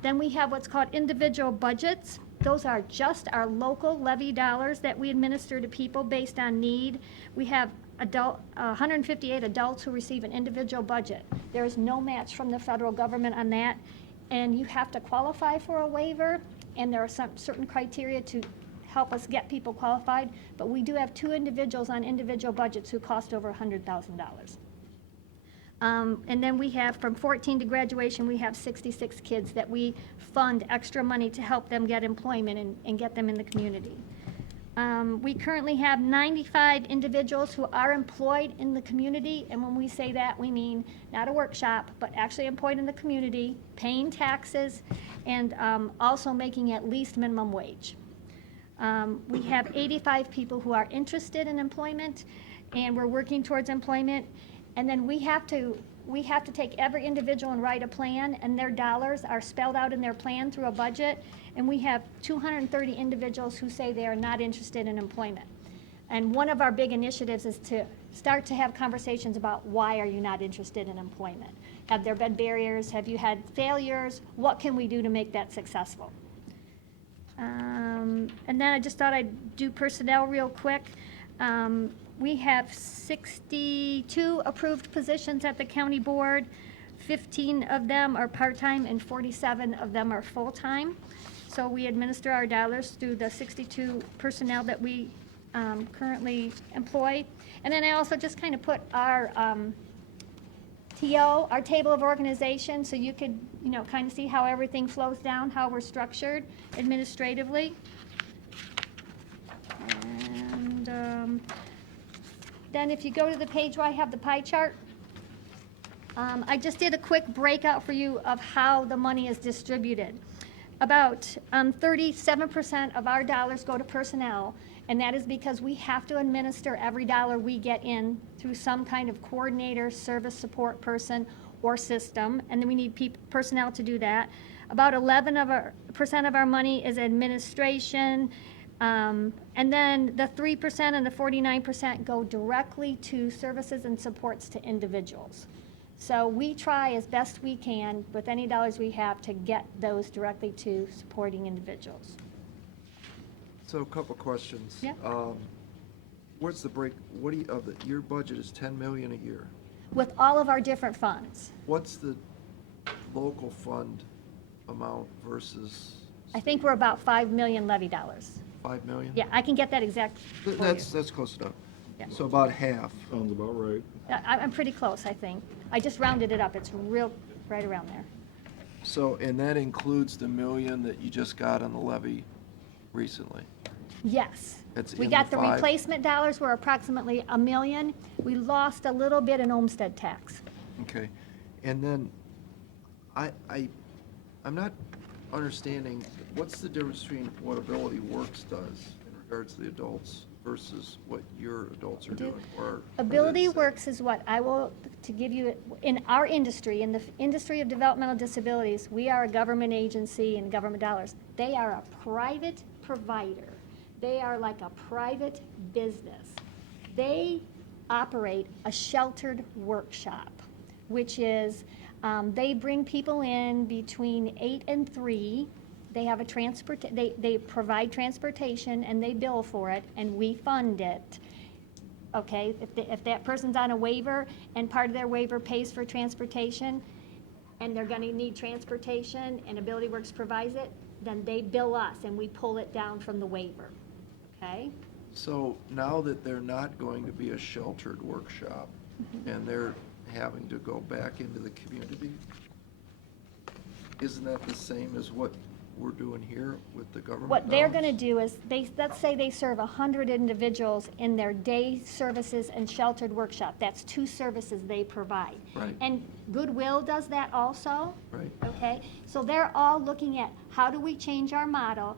Then we have what's called individual budgets. Those are just our local levy dollars that we administer to people based on need. We have 158 adults who receive an individual budget. There is no match from the federal government on that, and you have to qualify for a waiver, and there are some certain criteria to help us get people qualified, but we do have 2 individuals on individual budgets who cost over $100,000. And then we have, from 14 to graduation, we have 66 kids that we fund extra money to help them get employment and get them in the community. We currently have 95 individuals who are employed in the community, and when we say that, we mean not a workshop, but actually employed in the community, paying taxes, and also making at least minimum wage. We have 85 people who are interested in employment, and we're working towards employment. And then we have to take every individual and write a plan, and their dollars are spelled out in their plan through a budget. And we have 230 individuals who say they are not interested in employment. And one of our big initiatives is to start to have conversations about why are you not interested in employment? Have there been barriers? Have you had failures? What can we do to make that successful? And then I just thought I'd do personnel real quick. We have 62 approved positions at the county board. 15 of them are part-time and 47 of them are full-time. So we administer our dollars through the 62 personnel that we currently employ. And then I also just kind of put our TO, our table of organization, so you could, kind of see how everything flows down, how we're structured administratively. And then if you go to the page where I have the pie chart, I just did a quick breakout for you of how the money is distributed. About 37% of our dollars go to personnel, and that is because we have to administer every dollar we get in through some kind of coordinator, service support person, or system, and then we need personnel to do that. About 11% of our money is administration, and then the 3% and the 49% go directly to services and supports to individuals. So we try as best we can with any dollars we have to get those directly to supporting individuals. So a couple questions. Yeah. What's the break, your budget is 10 million a year. With all of our different funds. What's the local fund amount versus? I think we're about 5 million levy dollars. 5 million? Yeah, I can get that exact for you. That's close enough. Yeah. So about half. Sounds about right. I'm pretty close, I think. I just rounded it up. It's right around there. So, and that includes the million that you just got on the levy recently? Yes. It's We in got the the five. replacement dollars were approximately $1 million. We lost a little bit in Olmsted tax. Okay. And then, I'm not understanding, what's the difference between what Ability Works does in regards to the adults versus what your adults are doing? Or Ability is it- Works is what I will, to give you, in our industry, in the industry of developmental disabilities, we are a government agency and government dollars. They are a private provider. They are like a private business. They operate a sheltered workshop, which is They bring people in between 8 and 3. They have they provide transportation and they bill for it and we fund it. Okay, if that person's on a waiver and part of their waiver pays for transportation and they're gonna need transportation and Ability Works provides it, then they bill us and we pull it down from the waiver, okay? So now that they're not going to be a sheltered workshop and they're having to go back into the community, isn't that the same as what we're doing here with the government What they're dollars? gonna do is, let's say they serve 100 individuals in their day services and sheltered workshop. That's 2 services they provide. Right. And Goodwill does that also. Right. Okay, so they're all looking at how do we change our model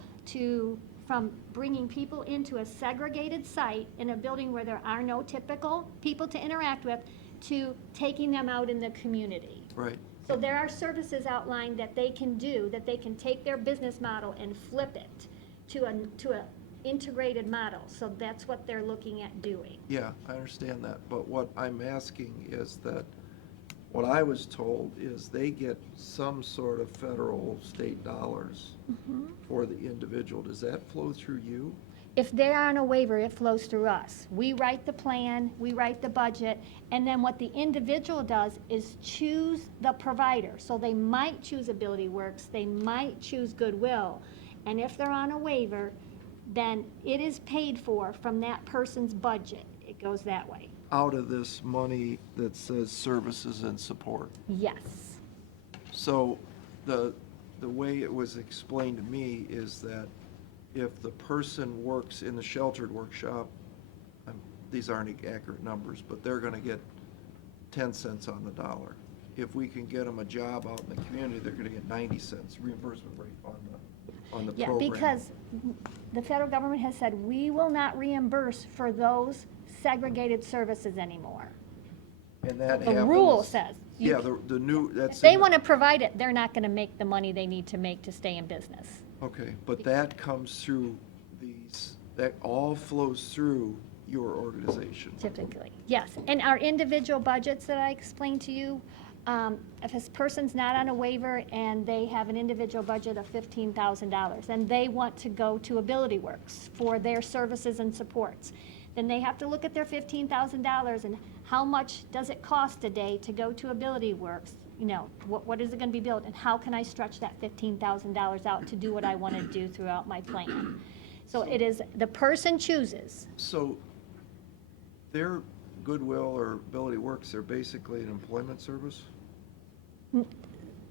from bringing people into a segregated site in a building where there are no typical people to interact with, to taking them out in the community. Right. So there are services outlined that they can do, that they can take their business model and flip it to a integrated model. So that's what they're looking at doing. Yeah, I understand that, but what I'm asking is that, what I was told is they get some sort of federal, state dollars for the individual. Does that flow through you? If they're on a waiver, it flows through us. We write the plan, we write the budget, and then what the individual does is choose the provider. So they might choose Ability Works, they might choose Goodwill, and if they're on a waiver, then it is paid for from that person's budget. It goes that way. Out of this money that says services and support. Yes. So the way it was explained to me is that if the person works in the sheltered workshop, these aren't accurate numbers, but they're gonna get 10 cents on the dollar. If we can get them a job out in the community, they're gonna get 90 cents reimbursement rate on the Yeah, program. because the federal government has said, we will not reimburse for those segregated services anymore. And that The happens. rule says. you Yeah, the new, that's. If they in the- want to provide it, they're not going to make the money they need to make to stay in business. Okay, but that comes through that all flows through your organization. Typically, yes. And our individual budgets that I explained to you, if a person's not on a waiver and they have an individual budget of $15,000 and they want to go to Ability Works for their services and supports, then they have to look at their $15,000 and how much does it cost a day to go to Ability Works? You know, what is it going to be billed, and how can I stretch that $15,000 out to do what I want to do throughout my plan? So it is, the person chooses. So their Goodwill or Ability Works, they're basically an employment service?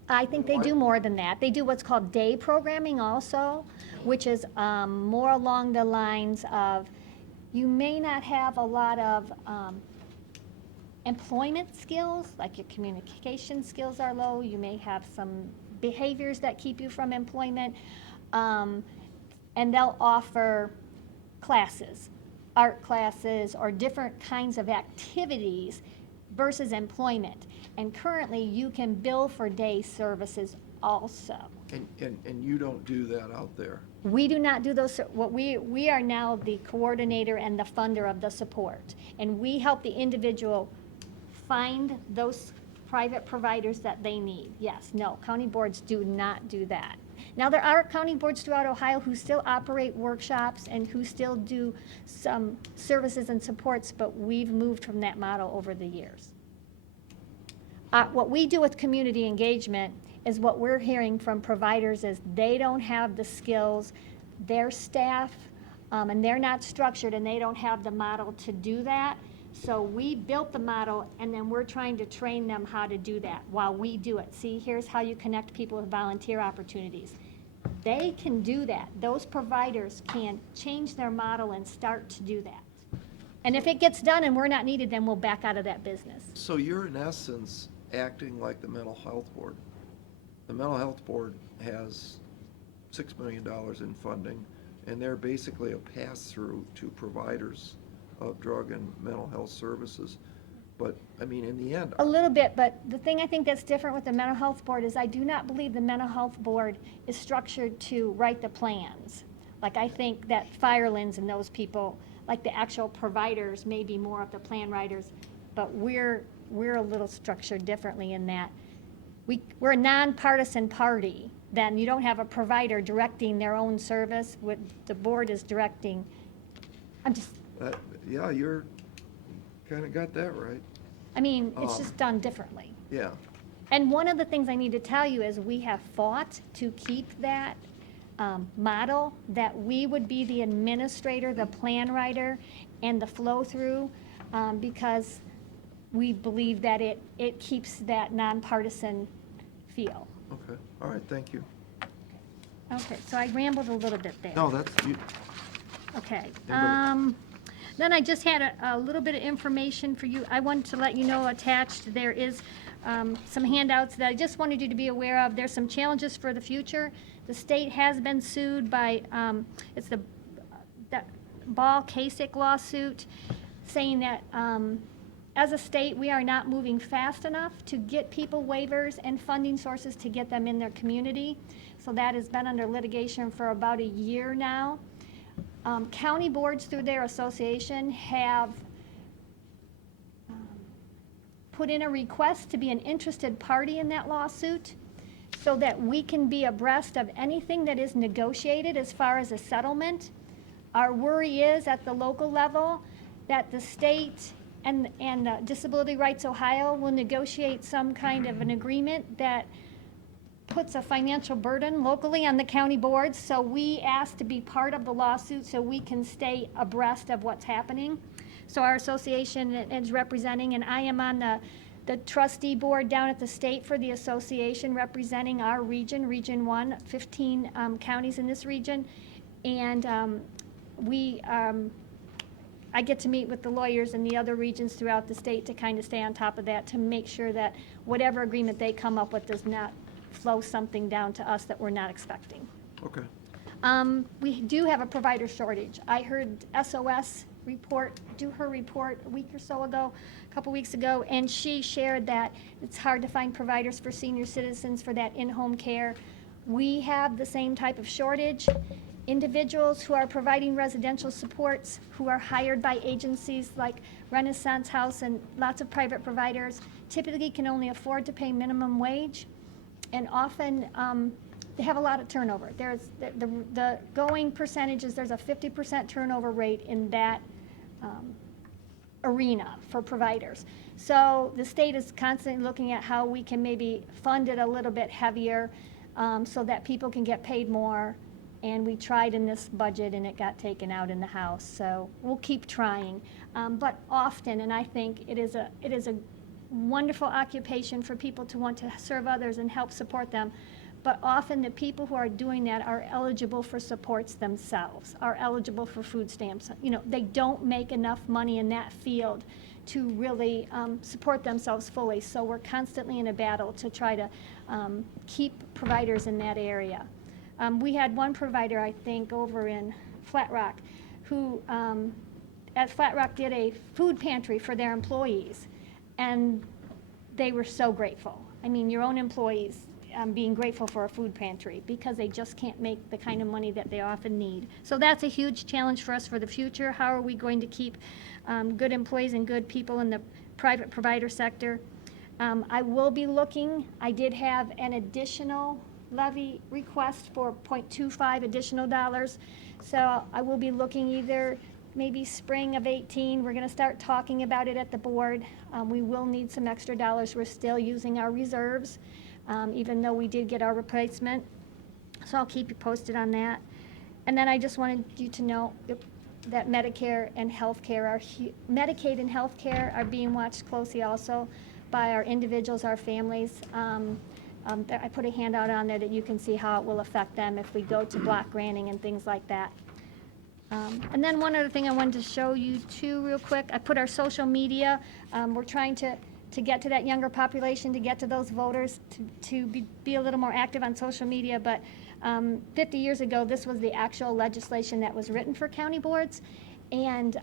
I think they do more than that. They do what's called day programming also, which is more along the lines of, you may not have a lot of employment skills, like your communication skills are low, you may have some behaviors that keep you from employment, and they'll offer classes, art classes, or different kinds of activities versus employment. And currently, you can bill for day services also. And you don't do that out there? We do not do those, we are now the coordinator and the funder of the support. And we help the individual find those private providers that they need. Yes, no, county boards do not do that. Now, there are county boards throughout Ohio who still operate workshops and who still do some services and supports, but we've moved from that model over the years. What we do with community engagement is what we're hearing from providers is they don't have the skills, their staff, and they're not structured and they don't have the model to do that. So we built the model and then we're trying to train them how to do that while we do it. See, here's how you connect people with volunteer opportunities. They can do that. Those providers can change their model and start to do that. And if it gets done and we're not needed, then we'll back out of that business. So you're in essence acting like the mental health board. The mental health board has $6 million in funding, and they're basically a pass-through to providers of drug and mental health services. But, I mean, in the end, A little bit, but the thing I think that's different with the mental health board is I do not believe the mental health board is structured to write the plans. Like, I think that Firelands and those people, like the actual providers, may be more of the plan writers, but we're a little structured differently in that we're a nonpartisan party, then you don't have a provider directing their own service, what the board is directing. I'm just, Yeah, you're, kinda got that right. I mean, it's Um, just done differently. Yeah. And one of the things I need to tell you is we have fought to keep that model, that we would be the administrator, the plan writer, and the flow-through, because we believe that it keeps that nonpartisan feel. Okay, all right, thank you. Okay, so I rambled a little bit there. No, that's, you, Okay. Anybody? Then I just had a little bit of information for you. I wanted to let you know attached, there is some handouts that I just wanted you to be aware of. There's some challenges for the future. The state has been sued by, it's the Ball Kasich lawsuit, saying that as a state, we are not moving fast enough to get people waivers and funding sources to get them in their community. So that has been under litigation for about a year now. County boards through their association have put in a request to be an interested party in that lawsuit so that we can be abreast of anything that is negotiated as far as a settlement. Our worry is at the local level that the state and Disability Rights Ohio will negotiate some kind of an agreement that puts a financial burden locally on the county boards, so we asked to be part of the lawsuit so we can stay abreast of what's happening. So our association is representing, and I am on the trustee board down at the state for the association representing our region, Region 1, 15 counties in this region. And I get to meet with the lawyers in the other regions throughout the state to kind of stay on top of that, to make sure that whatever agreement they come up with does not flow something down to us that we're not expecting. okay. We do have a provider shortage. I heard SOS do her report a week or so ago, a couple weeks ago, and she shared that it's hard to find providers for senior citizens for that in-home care. We have the same type of shortage. Individuals who are providing residential supports, who are hired by agencies like Renaissance House and lots of private providers, typically can only afford to pay minimum wage. And often, they have a lot of turnover. There's the going percentages, there's a 50% turnover rate in that arena for providers. So the state is constantly looking at how we can maybe fund it a little bit heavier so that people can get paid more. And we tried in this budget and it got taken out in the House. So we'll keep trying. But often, and I think it is a wonderful occupation for people to want to serve others and help support them. But often the people who are doing that are eligible for supports themselves, are eligible for food stamps. You know, they don't make enough money in that field to really support themselves fully. So we're constantly in a battle to try to keep providers in that area. We had one provider, I think, over in Flat Rock, who at Flat Rock did a food pantry for their employees. And they were so grateful. I mean, your own employees being grateful for a food pantry because they just can't make the kind of money that they often need. So that's a huge challenge for us for the future. How are we going to keep good employees and good people in the private provider sector? I will be looking. I did have an additional levy request for 0.25 additional dollars. So I will be looking either maybe spring of 18. We're going to start talking about it at the board. We will need some extra dollars. We're still using our reserves, even though we did get our replacement. So I'll keep you posted on that. And then I just wanted you to know that Medicare and healthcare Medicaid and healthcare are being watched closely also by our individuals, our families. I put a handout on there that you can see how it will affect them if we go to block granting and things like that. And then one other thing I wanted to show you too real quick, I put our social media. We're trying to get to that younger population, to get to those voters, to be a little more active on social media. But 50 years ago, this was the actual legislation that was written for county boards. And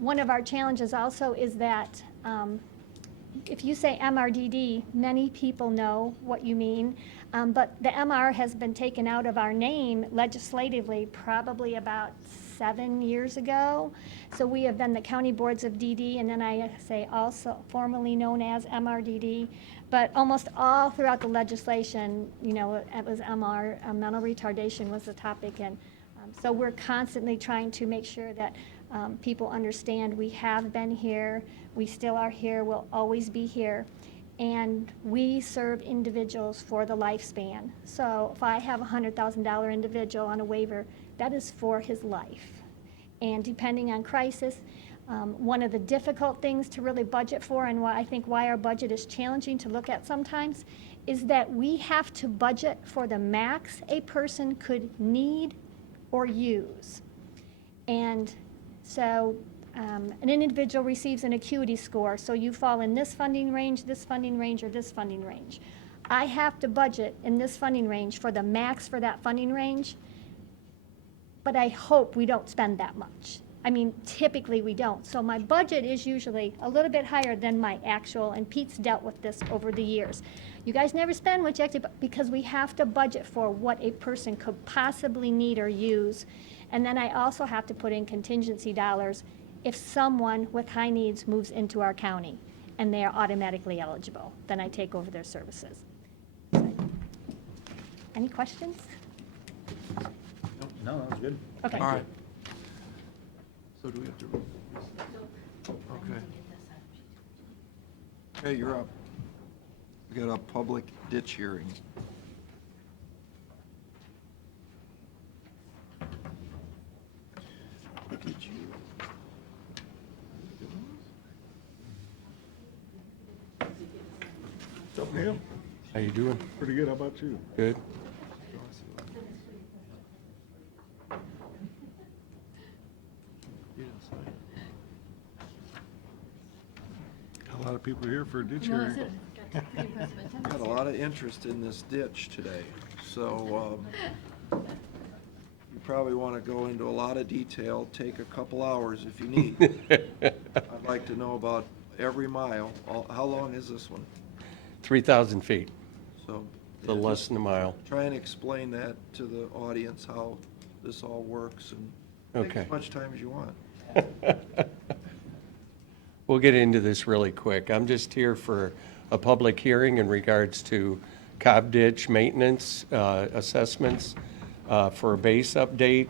one of our challenges also is that if you say MRDD, many people know what you mean. But the MR has been taken out of our name legislatively probably about 7 years ago. So we have been the County Boards of DD, and then I say also formerly known as MRDD. But almost all throughout the legislation, you know, it was MR, mental retardation was the topic. And so we're constantly trying to make sure that people understand we have been here, we still are here, we'll always be here. And we serve individuals for the lifespan. So if I have a $100,000 individual on a waiver, that is for his life. And depending on crisis, one of the difficult things to really budget for, and why I think why our budget is challenging to look at sometimes, is that we have to budget for the max a person could need or use. And so an individual receives an acuity score, so you fall in this funding range, or this funding range. I have to budget in this funding range for the max for that funding range, but I hope we don't spend that much. I mean, typically we don't. So my budget is usually a little bit higher than my actual, and Pete's dealt with this over the years. You guys never spend what you actually, because we have to budget for what a person could possibly need or use. And then I also have to put in contingency dollars if someone with high needs moves into our county and they are automatically eligible, then I take over their services. Any questions? No, that was good. Okay. All right. So do we have to? Okay. Hey, you're up. We got a public ditch hearing. Look at you. What's up, Neil? How you doing? Pretty good, how about you? Good. A lot of people here for a ditch hearing. Got a lot of interest in this ditch today, so you probably want to go into a lot of detail, take a couple hours if you need. I'd like to know about every mile. How long is this one? 3,000 feet, So. a little less than a mile. Try and explain that to the audience, how this all works, and take Okay. as much time as you want. We'll get into this really quick. I'm just here for a public hearing in regards to Cobb Ditch maintenance assessments for a base update.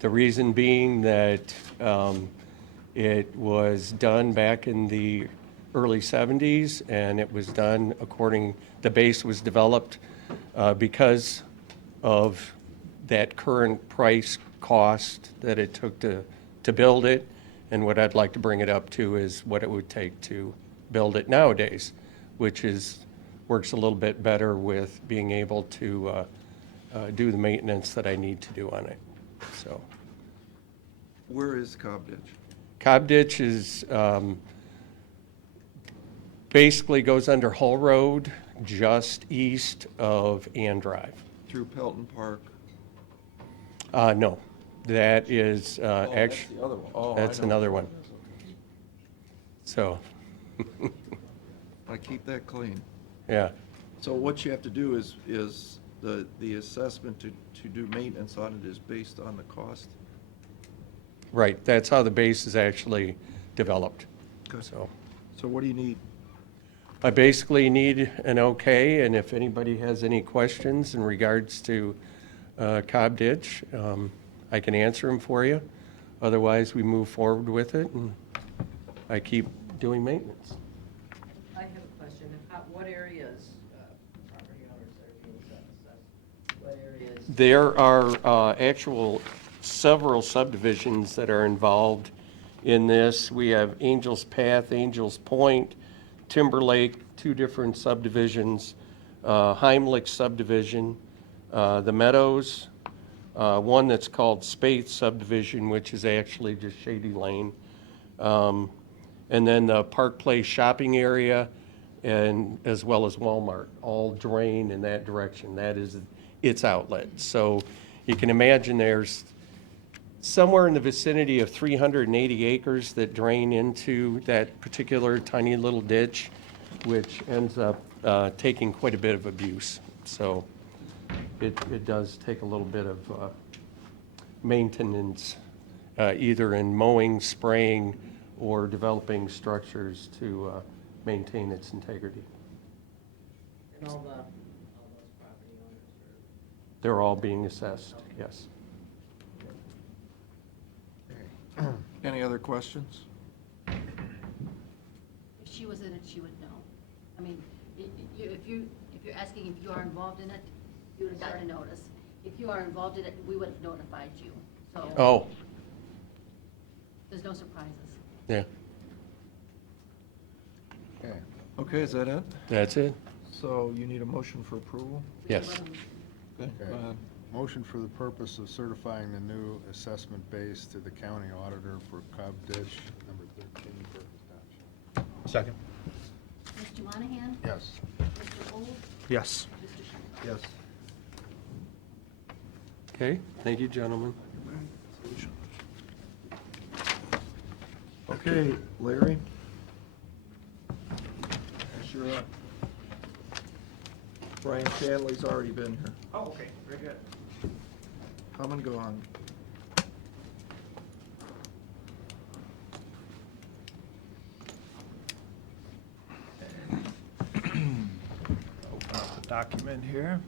The reason being that it was done back in the early 70s, and it was done the base was developed because of that current price cost that it took to build it. And what I'd like to bring it up to is what it would take to build it nowadays, which works a little bit better with being able to do the maintenance that I need to do on it. So Where is Cobb Ditch? Cobb Ditch is basically goes under Hull Road, just east of Ann Drive. Through Pelton Park? No, that is Oh, actually. that's the other one. Oh, I That's know. another one. So, I keep that clean. yeah, So what you have to do is the assessment to do maintenance on it is based on the cost? right, that's how the base is actually developed. Okay. So, So what do you need? I basically need an okay, and if anybody has any questions in regards to Cobb Ditch, I can answer them for you. Otherwise, we move forward with it, and I keep doing maintenance. I have a question. What areas, property owners are being assessed? What areas? There are several subdivisions that are involved in this. We have Angels Path, Angels Point, Timberlake, two different subdivisions, Heimlich subdivision, the Meadows, one that's called Spates subdivision, which is actually just Shady Lane, and then the Park Place shopping area, and as well as Walmart, all drain in that direction. That is its outlet. So you can imagine there's somewhere in the vicinity of 380 acres that drain into that particular tiny little ditch, which ends up taking quite a bit of abuse. So it does take a little bit of maintenance, either in mowing, spraying, or developing structures to maintain its integrity. And all those property owners are. They're all being assessed, yes. Any other questions? If she was in it, she would know. I mean, if you're asking if you are involved in it, you would have gotten a notice. If you are involved in it, we would have notified you. So Oh, there's no surprises. yeah, Okay. Okay, is that it? that's it. So you need a motion for approval? Yes. Okay, go ahead. Motion for the purpose of certifying the new assessment base to the county auditor for Cobb Ditch number 13, Perkins Township. Second. Mr. Monahan? Yes. Mr. Gold? Yes. Mr. Schmidt? Yes. Okay, thank you, gentlemen. Okay, Larry? You're up. Brian Shanley's already been here. Oh, okay, very good. Come and go on. Open up the document here.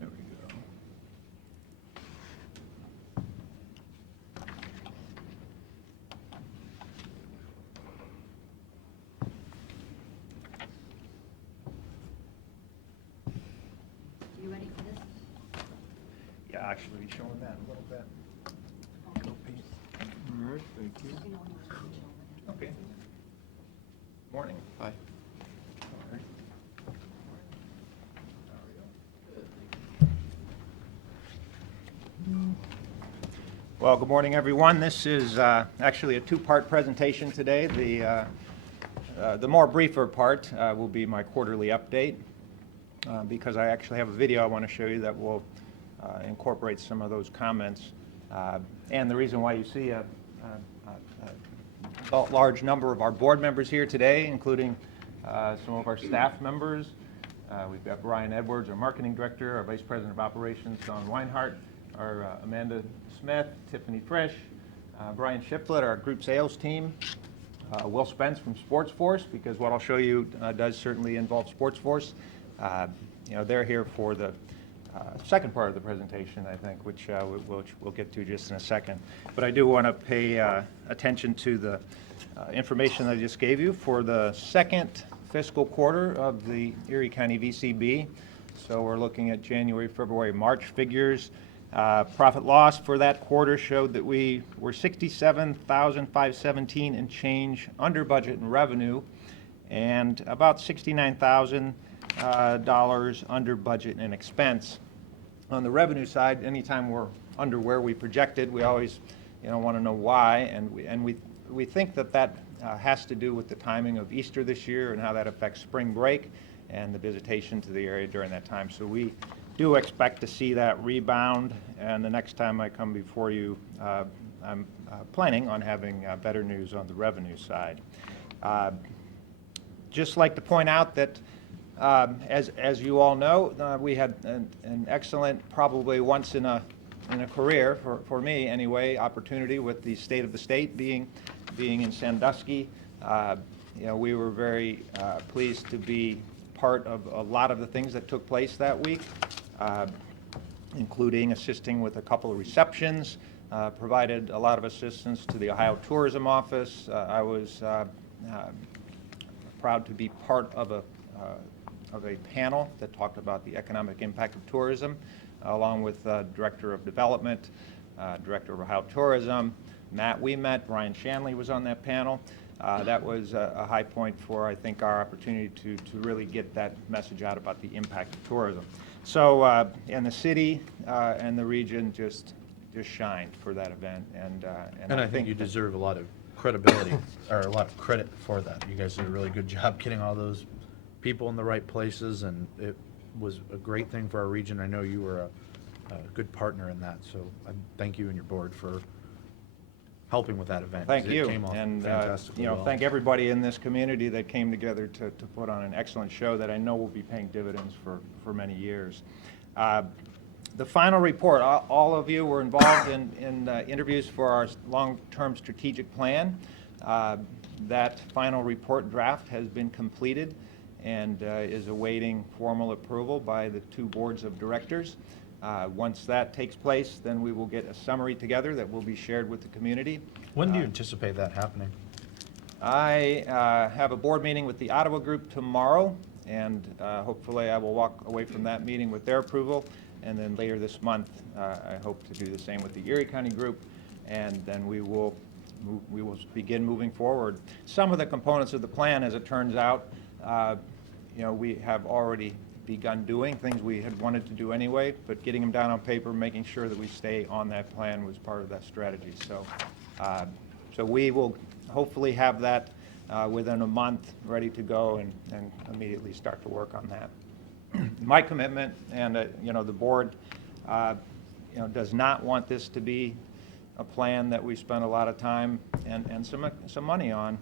There we go. You ready for this? Yeah, actually, be showing that a little bit. All right, thank you. You know when you want to show it. Okay. Morning. Hi. Well, good morning, everyone. This is actually a two-part presentation today. The more briefer part will be my quarterly update because I actually have a video I want to show you that will incorporate some of those comments. And the reason why you see a large number of our board members here today, including some of our staff members. We've got Brian Edwards, our marketing director, our vice president of operations, Don Weinhardt, our Amanda Smith, Tiffany Frisch, Brian Shiplet, our group sales team, Will Spence from Sports Force, because what I'll show you does certainly involve Sports Force. They're here for the second part of the presentation, I think, which we'll get to just in a second. But I do want to pay attention to the information I just gave you for the second fiscal quarter of the Erie County VCB. So we're looking at January, February, March figures. Profit loss for that quarter showed that we were $67,517 and change under budget in revenue, and about $69,000 under budget in expense. On the revenue side, anytime we're under where we projected, we always, want to know why, and we think that has to do with the timing of Easter this year and how that affects spring break and the visitation to the area during that time. So we do expect to see that rebound, and the next time I come before you, I'm planning on having better news on the revenue side. Just like to point out that, as you all know, we had an excellent, probably once in a career, for me anyway, opportunity with the State of the State being in Sandusky. We were very pleased to be part of a lot of the things that took place that week, including assisting with a couple of receptions, provided a lot of assistance to the Ohio Tourism Office. I was proud to be part of a panel that talked about the economic impact of tourism, along with Director of Development, Director of Ohio Tourism, Matt Ouimet, Brian Shanley was on that panel. That was a high point for, I think, our opportunity to really get that message out about the impact of tourism. So, and the city and the region just shined for that event, and And I think you deserve a lot of credibility, or a lot of credit for that. You guys did a really good job getting all those people in the right places, and it was a great thing for our region. I know you were a good partner in that, so I thank you and your board for helping with that event. Thank 'cause it you. came off And, fantastically well. thank everybody in this community that came together to put on an excellent show that I know will be paying dividends for many years. The final report, all of you were involved in interviews for our long-term strategic plan. That final report draft has been completed and is awaiting formal approval by the two boards of directors. Once that takes place, then we will get a summary together that will be shared with the community. When do you anticipate that happening? I have a board meeting with the Ottawa group tomorrow, and hopefully I will walk away from that meeting with their approval. And then later this month, I hope to do the same with the Erie County group, and then we will begin moving forward. Some of the components of the plan, as it turns out, we have already begun doing things we had wanted to do anyway, but getting them down on paper, making sure that we stay on that plan was part of that strategy. So we will hopefully have that within a month ready to go and immediately start to work on that. My commitment, and the board, does not want this to be a plan that we spend a lot of time and some money on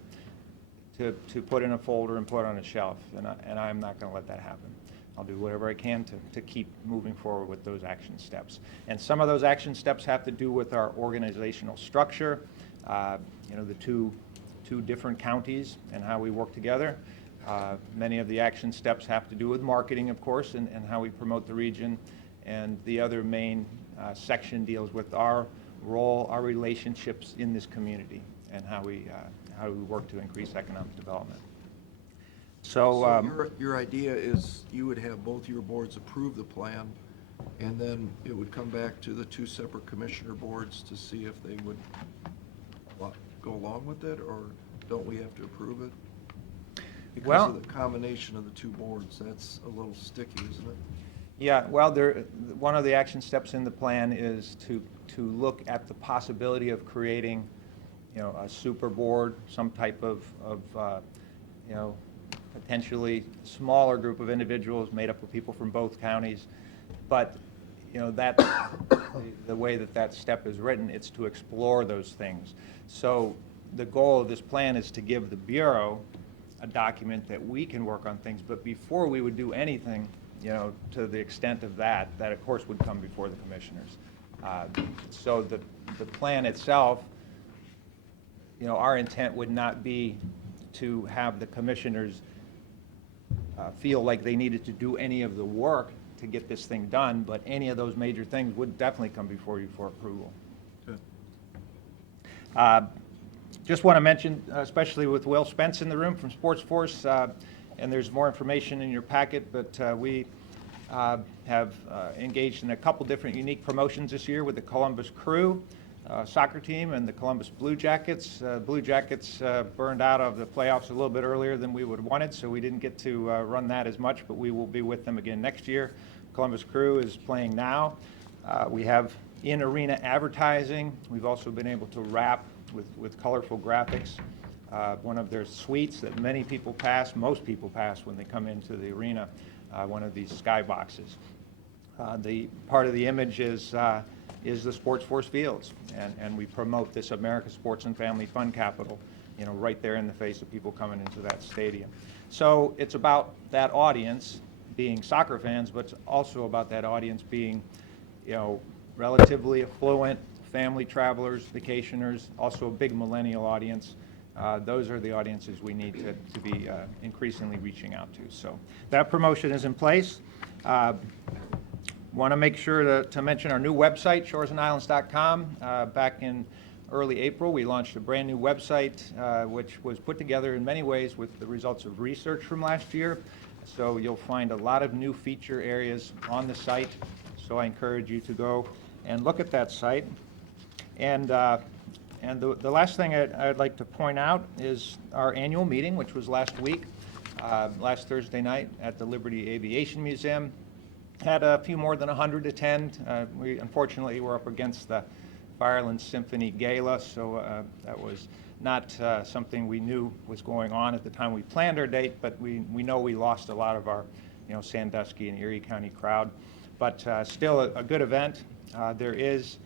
to put in a folder and put on a shelf, and I'm not going to let that happen. I'll do whatever I can to keep moving forward with those action steps. And some of those action steps have to do with our organizational structure, the two different counties and how we work together. Many of the action steps have to do with marketing, of course, and how we promote the region. And the other main section deals with our role, our relationships in this community, and how we work to increase economic development. So Your idea is you would have both your boards approve the plan, and then it would come back to the two separate commissioner boards to see if they would go along with it, or don't we have to approve it? Because of the combination of the two boards, that's a little sticky, isn't it? Yeah, well, one of the action steps in the plan is to look at the possibility of creating, a super board, some type of potentially smaller group of individuals made up of people from both counties. But, that the way that step is written, it's to explore those things. So the goal of this plan is to give the Bureau a document that we can work on things, but before we would do anything, to the extent of that of course would come before the commissioners. So the plan itself, our intent would not be to have the commissioners feel like they needed to do any of the work to get this thing done, but any of those major things would definitely come before you for approval. Good. Just want to mention, especially with Will Spence in the room from Sports Force, and there's more information in your packet, but we have engaged in a couple different unique promotions this year with the Columbus Crew soccer team and the Columbus Blue Jackets. Blue Jackets burned out of the playoffs a little bit earlier than we would have wanted, so we didn't get to run that as much, but we will be with them again next year. Columbus Crew is playing now. We have in-arena advertising. We've also been able to wrap with colorful graphics one of their suites that many people pass, most people pass when they come into the arena, one of these skyboxes. The part of the image is the Sports Force Fields, and we promote this America Sports and Family Fun Capital, right there in the face of people coming into that stadium. So it's about that audience being soccer fans, but it's also about that audience being, relatively affluent, family travelers, vacationers, also a big millennial audience. Those are the audiences we need to be increasingly reaching out to. So that promotion is in place. Want to make sure to mention our new website, shoresandislands.com. Back in early April, we launched a brand new website, which was put together in many ways with the results of research from last year. So you'll find a lot of new feature areas on the site. So I encourage you to go and look at that site. And the last thing I'd like to point out is our annual meeting, which was last week, last Thursday night at the Liberty Aviation Museum. Had a few more than 100 attend. We unfortunately were up against the Fireland Symphony Gala, so that was not something we knew was going on at the time we planned our date, but we know we lost a lot of our Sandusky and Erie County crowd. But still a good event. There is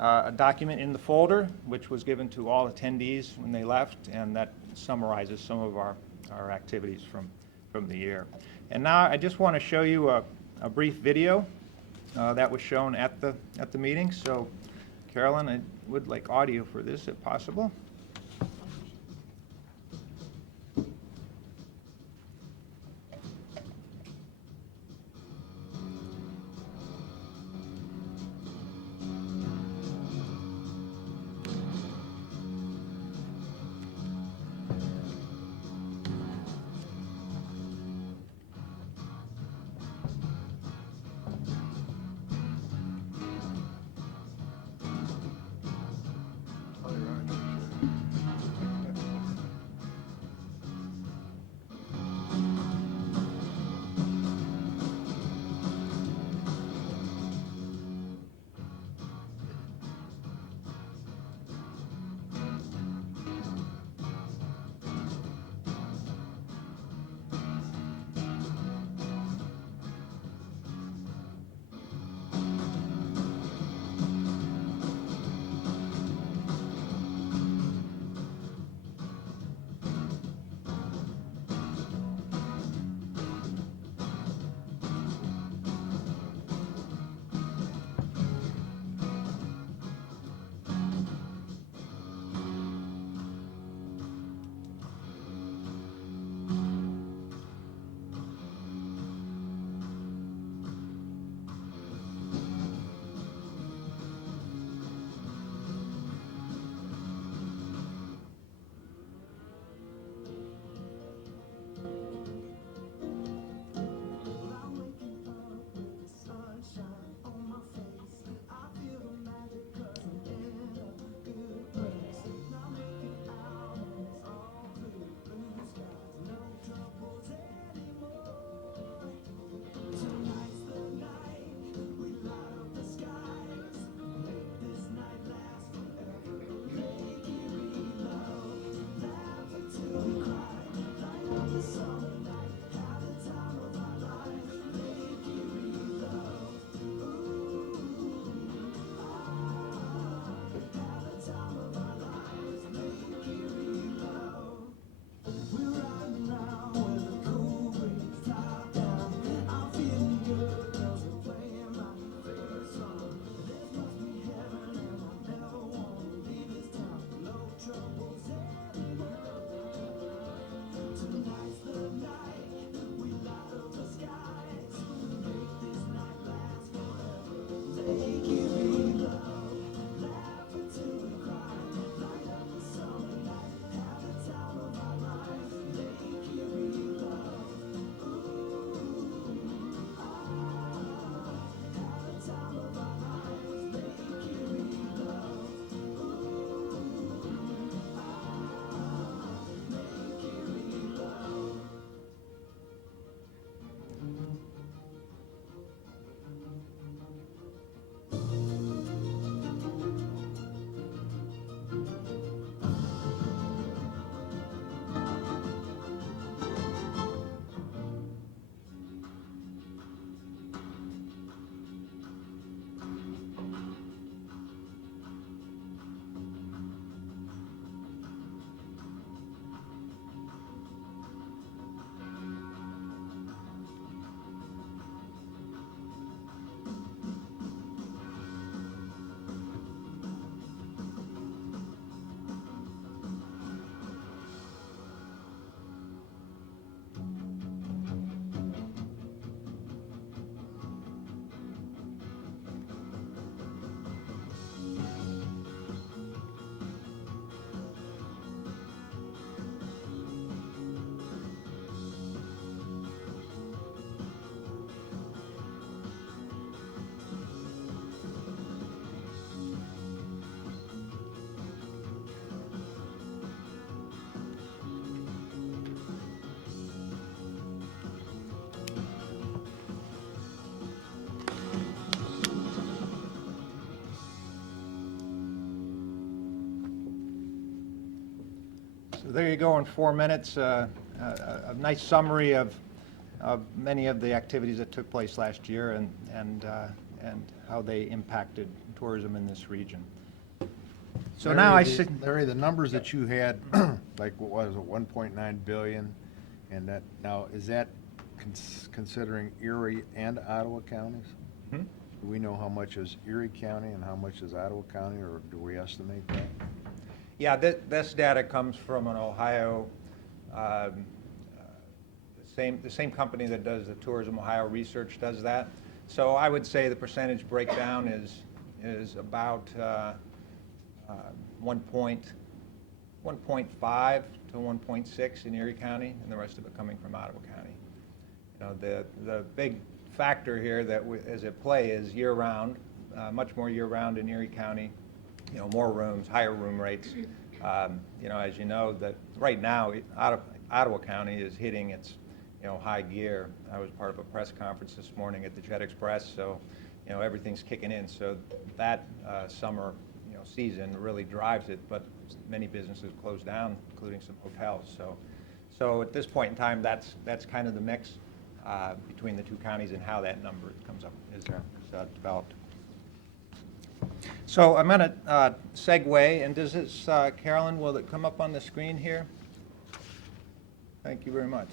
a document in the folder, which was given to all attendees when they left, and that summarizes some of our activities from the year. And now I just want to show you a brief video that was shown at the meeting. So, Carolyn, I would like audio for this if possible. So there you go in 4 minutes, a nice summary of many of the activities that took place last year and how they impacted tourism in this region. So now I sit. Larry, the numbers that you had, like, what was it, 1.9 billion, and that, now, is that considering Erie and Ottawa counties? Hmm? Do we know how much is Erie County and how much is Ottawa County, or do we estimate that? Yeah, this data comes from an Ohio, the same company that does the Tourism Ohio research does that. So I would say the percentage breakdown is about 1.5 to 1.6 in Erie County, and the rest of it coming from Ottawa County. You know, the big factor here that is at play is year-round, much more year-round in Erie County. You know, more rooms, higher room rates. You know, as you know, that right now, Ottawa County is hitting its, you know, high gear. I was part of a press conference this morning at the Jet Express, so, you know, everything's kicking in. So that summer, you know, season really drives it, but many businesses close down, including some hotels. So at this point in time, that's kind of the mix between the two counties and how that number comes up is developed. So I'm going to segue, and does this, Carolyn, will it come up on the screen here? Thank you very much.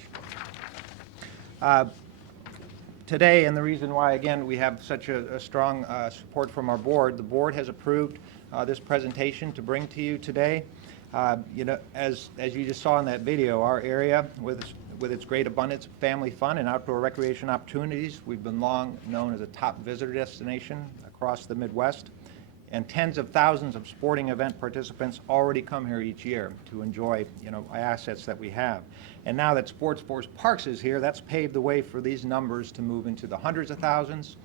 Today, and the reason why, again, we have such a strong support from our board, the board has approved this presentation to bring to you today. You know, as you just saw in that video, our area, with its great abundance of family fun and outdoor recreation opportunities, we've been long known as a top visitor destination across the Midwest. And tens of thousands of sporting event participants already come here each year to enjoy, you know, assets that we have. And now that Sports Force Parks is here, that's paved the way for these numbers to move into the hundreds of thousands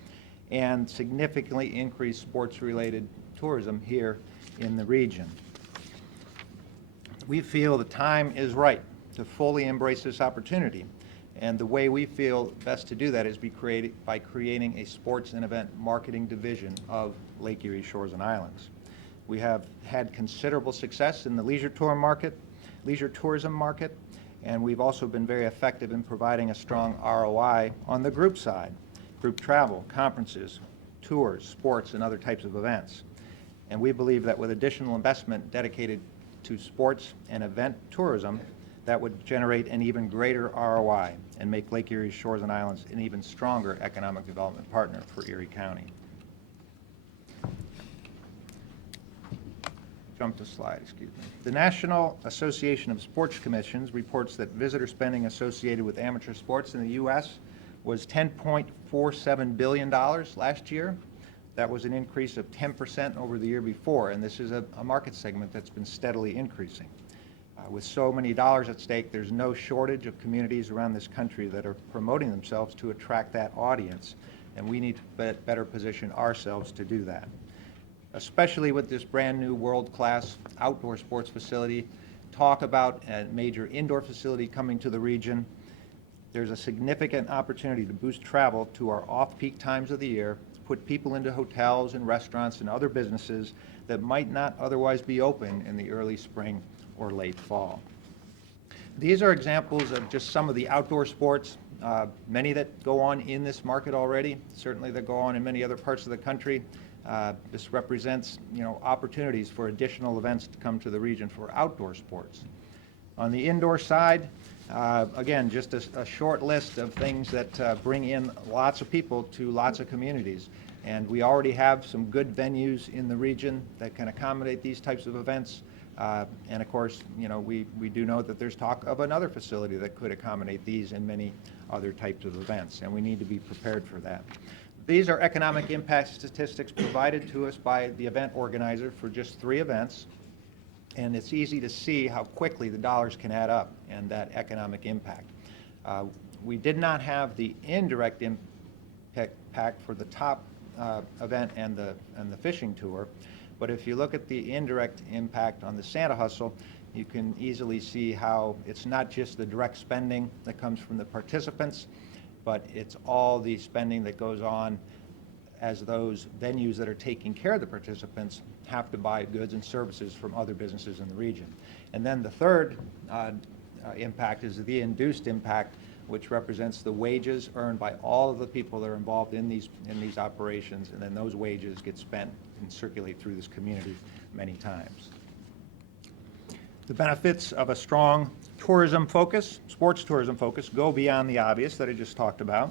and significantly increase sports-related tourism here in the region. We feel the time is right to fully embrace this opportunity. And the way we feel best to do that is by creating a sports and event marketing division of Lake Erie Shores and Islands. We have had considerable success in the leisure tourism market, and we've also been very effective in providing a strong ROI on the group side, group travel, conferences, tours, sports, and other types of events. And we believe that with additional investment dedicated to sports and event tourism, that would generate an even greater ROI and make Lake Erie Shores and Islands an even stronger economic development partner for Erie County. Jump to slide, excuse me. The National Association of Sports Commissions reports that visitor spending associated with amateur sports in the U.S. was $10.47 billion last year. That was an increase of 10% over the year before, and this is a market segment that's been steadily increasing. With so many dollars at stake, there's no shortage of communities around this country that are promoting themselves to attract that audience, and we need to better position ourselves to do that. Especially with this brand new world-class outdoor sports facility, talk about a major indoor facility coming to the region. There's a significant opportunity to boost travel to our off-peak times of the year, to put people into hotels and restaurants and other businesses that might not otherwise be open in the early spring or late fall. These are examples of just some of the outdoor sports, many that go on in this market already, certainly that go on in many other parts of the country. This represents, you know, opportunities for additional events to come to the region for outdoor sports. On the indoor side, again, just a short list of things that bring in lots of people to lots of communities. And we already have some good venues in the region that can accommodate these types of events. And of course, you know, we do know that there's talk of another facility that could accommodate these and many other types of events, and we need to be prepared for that. These are economic impact statistics provided to us by the event organizer for just 3 events, and it's easy to see how quickly the dollars can add up and that economic impact. We did not have the indirect impact for the top event and the fishing tour. But if you look at the indirect impact on the Santa Hustle, you can easily see how it's not just the direct spending that comes from the participants, but it's all the spending that goes on as those venues that are taking care of the participants have to buy goods and services from other businesses in the region. And then the third impact is the induced impact, which represents the wages earned by all of the people that are involved in these operations, and then those wages get spent can circulate through this community many times. The benefits of a strong tourism focus, sports tourism focus, go beyond the obvious that I just talked about.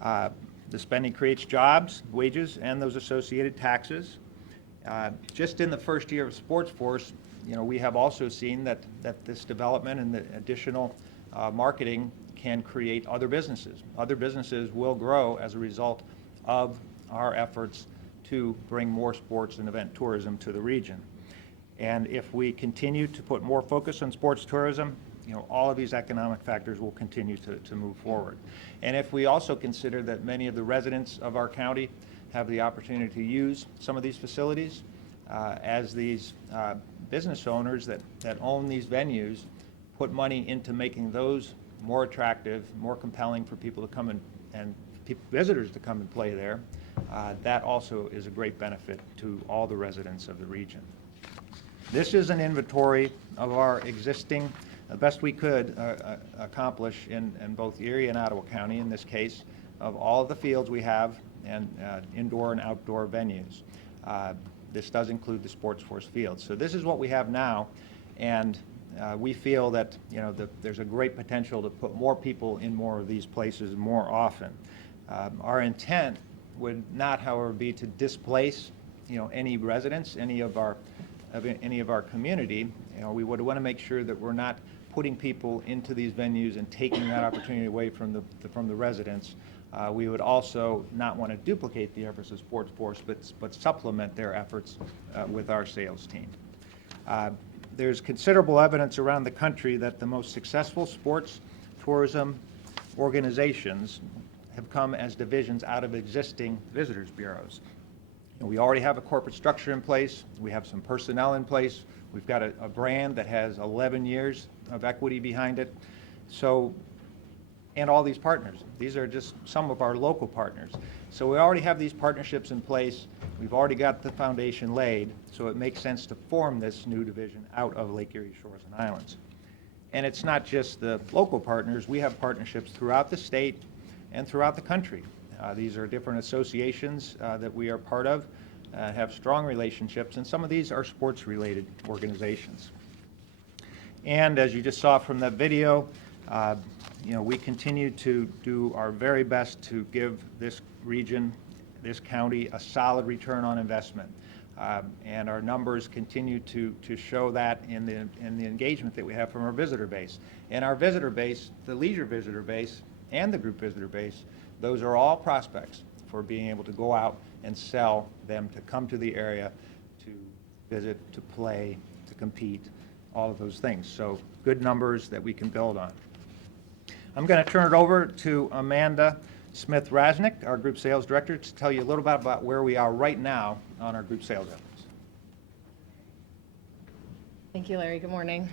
The spending creates jobs, wages, and those associated taxes. Just in the first year of Sports Force, we have also seen that this development and the additional marketing can create other businesses. Other businesses will grow as a result of our efforts to bring more sports and event tourism to the region. And if we continue to put more focus on sports tourism, all of these economic factors will continue to move forward. And if we also consider that many of the residents of our county have the opportunity to use some of these facilities, as these business owners that own these venues put money into making those more attractive, more compelling for people to come and visitors to come and play there, that also is a great benefit to all the residents of the region. This is an inventory of our existing, the best we could accomplish in both Erie and Ottawa County, in this case, of all of the fields we have and indoor and outdoor venues. This does include the Sports Force fields. So this is what we have now, and we feel that there's a great potential to put more people in more of these places more often. Our intent would not, however, be to displace any residents, any of our community. We would want to make sure that we're not putting people into these venues and taking that opportunity away from the residents. We would also not want to duplicate the efforts of Sports Force, but supplement their efforts with our sales team. There's considerable evidence around the country that the most successful sports tourism organizations have come as divisions out of existing visitors bureaus. We already have a corporate structure in place. We have some personnel in place. We've got a brand that has 11 years of equity behind it. So, and all these partners. These are just some of our local partners. So we already have these partnerships in place. We've already got the foundation laid, so it makes sense to form this new division out of Lake Erie Shores and Islands. And it's not just the local partners. We have partnerships throughout the state and throughout the country. These are different associations that we are part of, have strong relationships, and some of these are sports-related organizations. And as you just saw from that video, we continue to do our very best to give this region, this county, a solid return on investment. And our numbers continue to show that in the engagement that we have from our visitor base. And our visitor base, the leisure visitor base and the group visitor base, those are all prospects for being able to go out and sell them to come to the area, to visit, to play, to compete, all of those things. So good numbers that we can build on. I'm going to turn it over to Amanda Smith-Rasnick, our Group Sales Director, to tell you a little bit about where we are right now on our group sales efforts. Thank you, Larry. Good morning.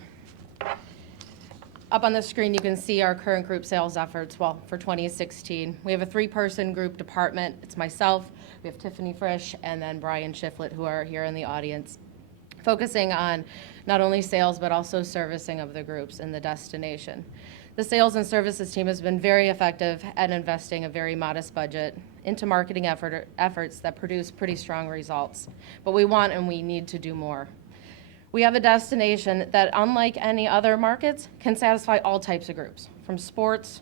Up on the screen, you can see our current group sales efforts, for 2016. We have a 3-person group department. It's myself, we have Tiffany Frisch, and then Brian Shiflett, who are here in the audience, focusing on not only sales, but also servicing of the groups in the destination. The sales and services team has been very effective at investing a very modest budget into marketing efforts that produce pretty strong results. But we want and we need to do more. We have a destination that, unlike any other markets, can satisfy all types of groups, from sports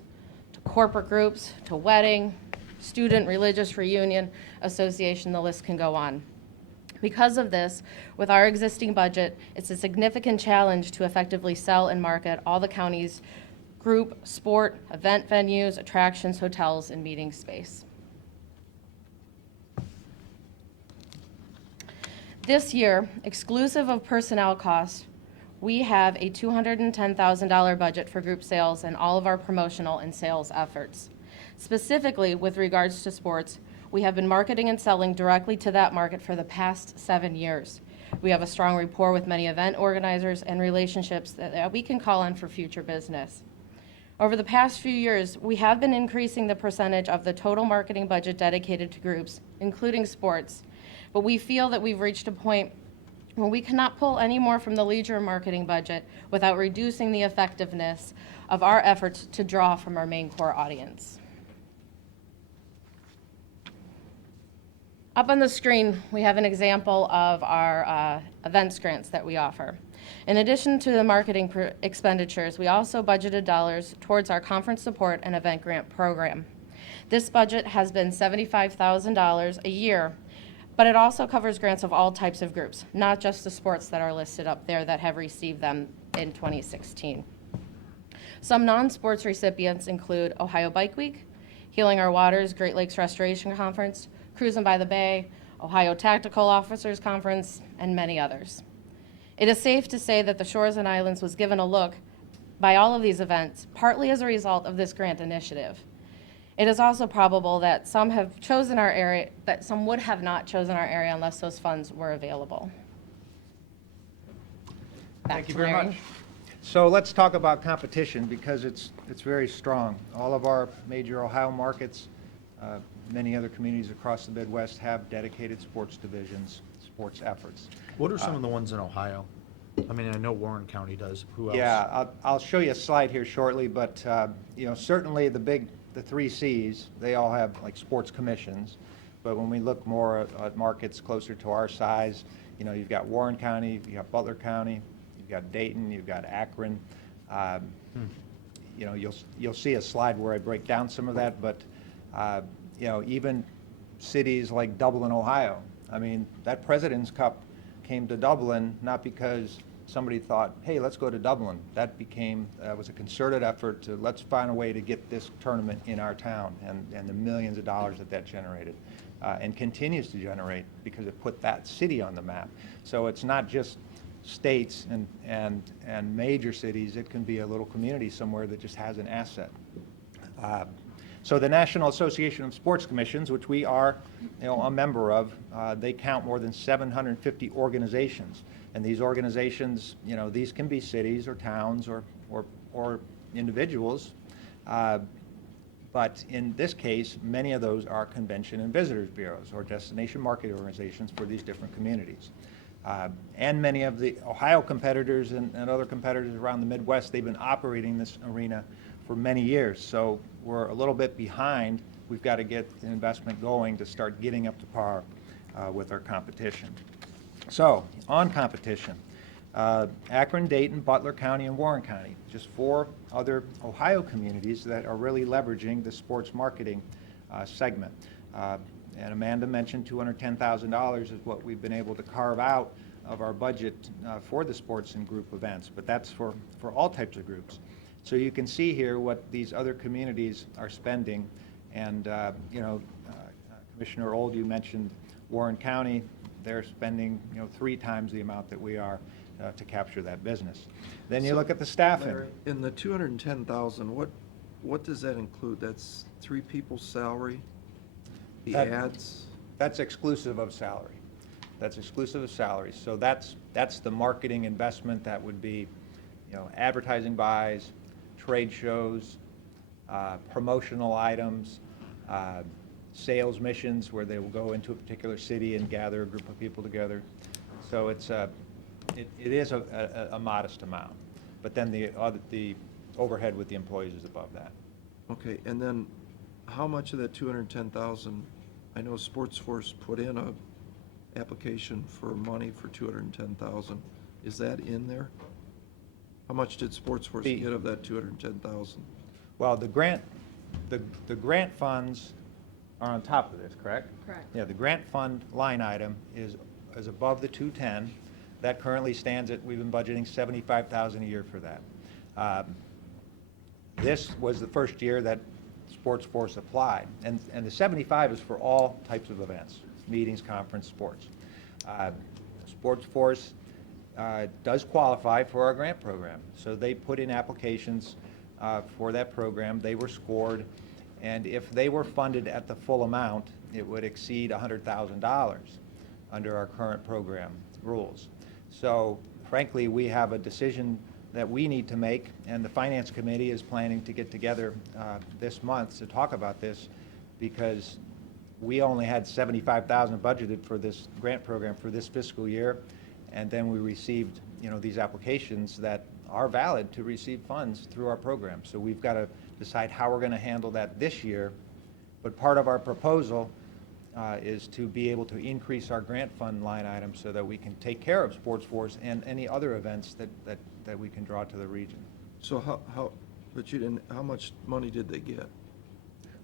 to corporate groups to wedding, student, religious reunion, association, the list can go on. Because of this, with our existing budget, it's a significant challenge to effectively sell and market all the county's group, sport, event venues, attractions, hotels, and meeting space. This year, exclusive of personnel costs, we have a $210,000 budget for group sales and all of our promotional and sales efforts. Specifically, with regards to sports, we have been marketing and selling directly to that market for the past 7 years. We have a strong rapport with many event organizers and relationships that we can call on for future business. Over the past few years, we have been increasing the percentage of the total marketing budget dedicated to groups, including sports, but we feel that we've reached a point where we cannot pull any more from the leisure marketing budget without reducing the effectiveness of our efforts to draw from our main core audience. Up on the screen, we have an example of our events grants that we offer. In addition to the marketing expenditures, we also budgeted dollars towards our conference support and event grant program. This budget has been $75,000 a year, but it also covers grants of all types of groups, not just the sports that are listed up there that have received them in 2016. Some non-sports recipients include Ohio Bike Week, Healing Our Waters Great Lakes Restoration Conference, Cruising by the Bay, Ohio Tactical Officers Conference, and many others. It is safe to say that the Shores and Islands was given a look by all of these events, partly as a result of this grant initiative. It is also probable that some have chosen our area, that some would have not chosen our area unless those funds were available. Thank you to very Larry. much. So let's talk about competition because it's very strong. All of our major Ohio markets, many other communities across the Midwest have dedicated sports divisions, sports efforts. What are some of the ones in Ohio? I mean, I know Warren County does. Who else? Yeah, I'll show you a slide here shortly, but certainly the three Cs, they all have like sports commissions. But when we look more at markets closer to our size, you've got Warren County, you've got Butler County, you've got Dayton, you've got Akron. You'll see a slide where I break down some of that, but even cities like Dublin, Ohio. I mean, that President's Cup came to Dublin not because somebody thought, hey, let's go to Dublin. That was a concerted effort to let's find a way to get this tournament in our town and the millions of dollars that generated and continues to generate because it put that city on the map. So it's not just states and major cities. It can be a little community somewhere that just has an asset. So the National Association of Sports Commissions, which we are a member of, they count more than 750 organizations. And these organizations, these can be cities or towns or individuals. But in this case, many of those are convention and visitors bureaus or destination marketing organizations for these different communities. And many of the Ohio competitors and other competitors around the Midwest, they've been operating this arena for many years. So we're a little bit behind. We've got to get the investment going to start getting up to par with our competition. So on competition, Akron, Dayton, Butler County, and Warren County, just 4 other Ohio communities that are really leveraging the sports marketing segment. And Amanda mentioned $210,000 is what we've been able to carve out of our budget for the sports and group events, but that's for all types of groups. So you can see here what these other communities are spending. And, Commissioner Old, you mentioned Warren County. They're spending, 3 times the amount that we are to capture that business. Then you look at the staffing. Larry, in the 210,000, what does that include? That's 3 people's salary? The ads? That's exclusive of salary. That's exclusive of salary. So that's the marketing investment that would be, advertising buys, trade shows, promotional items, sales missions where they will go into a particular city and gather a group of people together. So it is a modest amount. But then the overhead with the employees is above that. Okay, and then how much of that 210,000, I know Sports Force put in a application for money for 210,000. Is that in there? How much did Sports Force get of that 210,000? Well, the grant funds are on top of this, correct? Correct. Yeah, the grant fund line item is above the 210. That currently stands at, we've been budgeting $75,000 a year for that. This was the first year that Sports Force applied, and the 75 is for all types of events, meetings, conference, sports. Sports Force does qualify for our grant program, so they put in applications for that program. They were scored, and if they were funded at the full amount, it would exceed $100,000 under our current program rules. So frankly, we have a decision that we need to make, and the Finance Committee is planning to get together this month to talk about this, because we only had $75,000 budgeted for this grant program for this fiscal year, and then we received, these applications that are valid to receive funds through our program. So we've got to decide how we're going to handle that this year. But part of our proposal is to be able to increase our grant fund line item so that we can take care of Sports Force and any other events that we can draw to the region. So but you didn't, how much money did they get?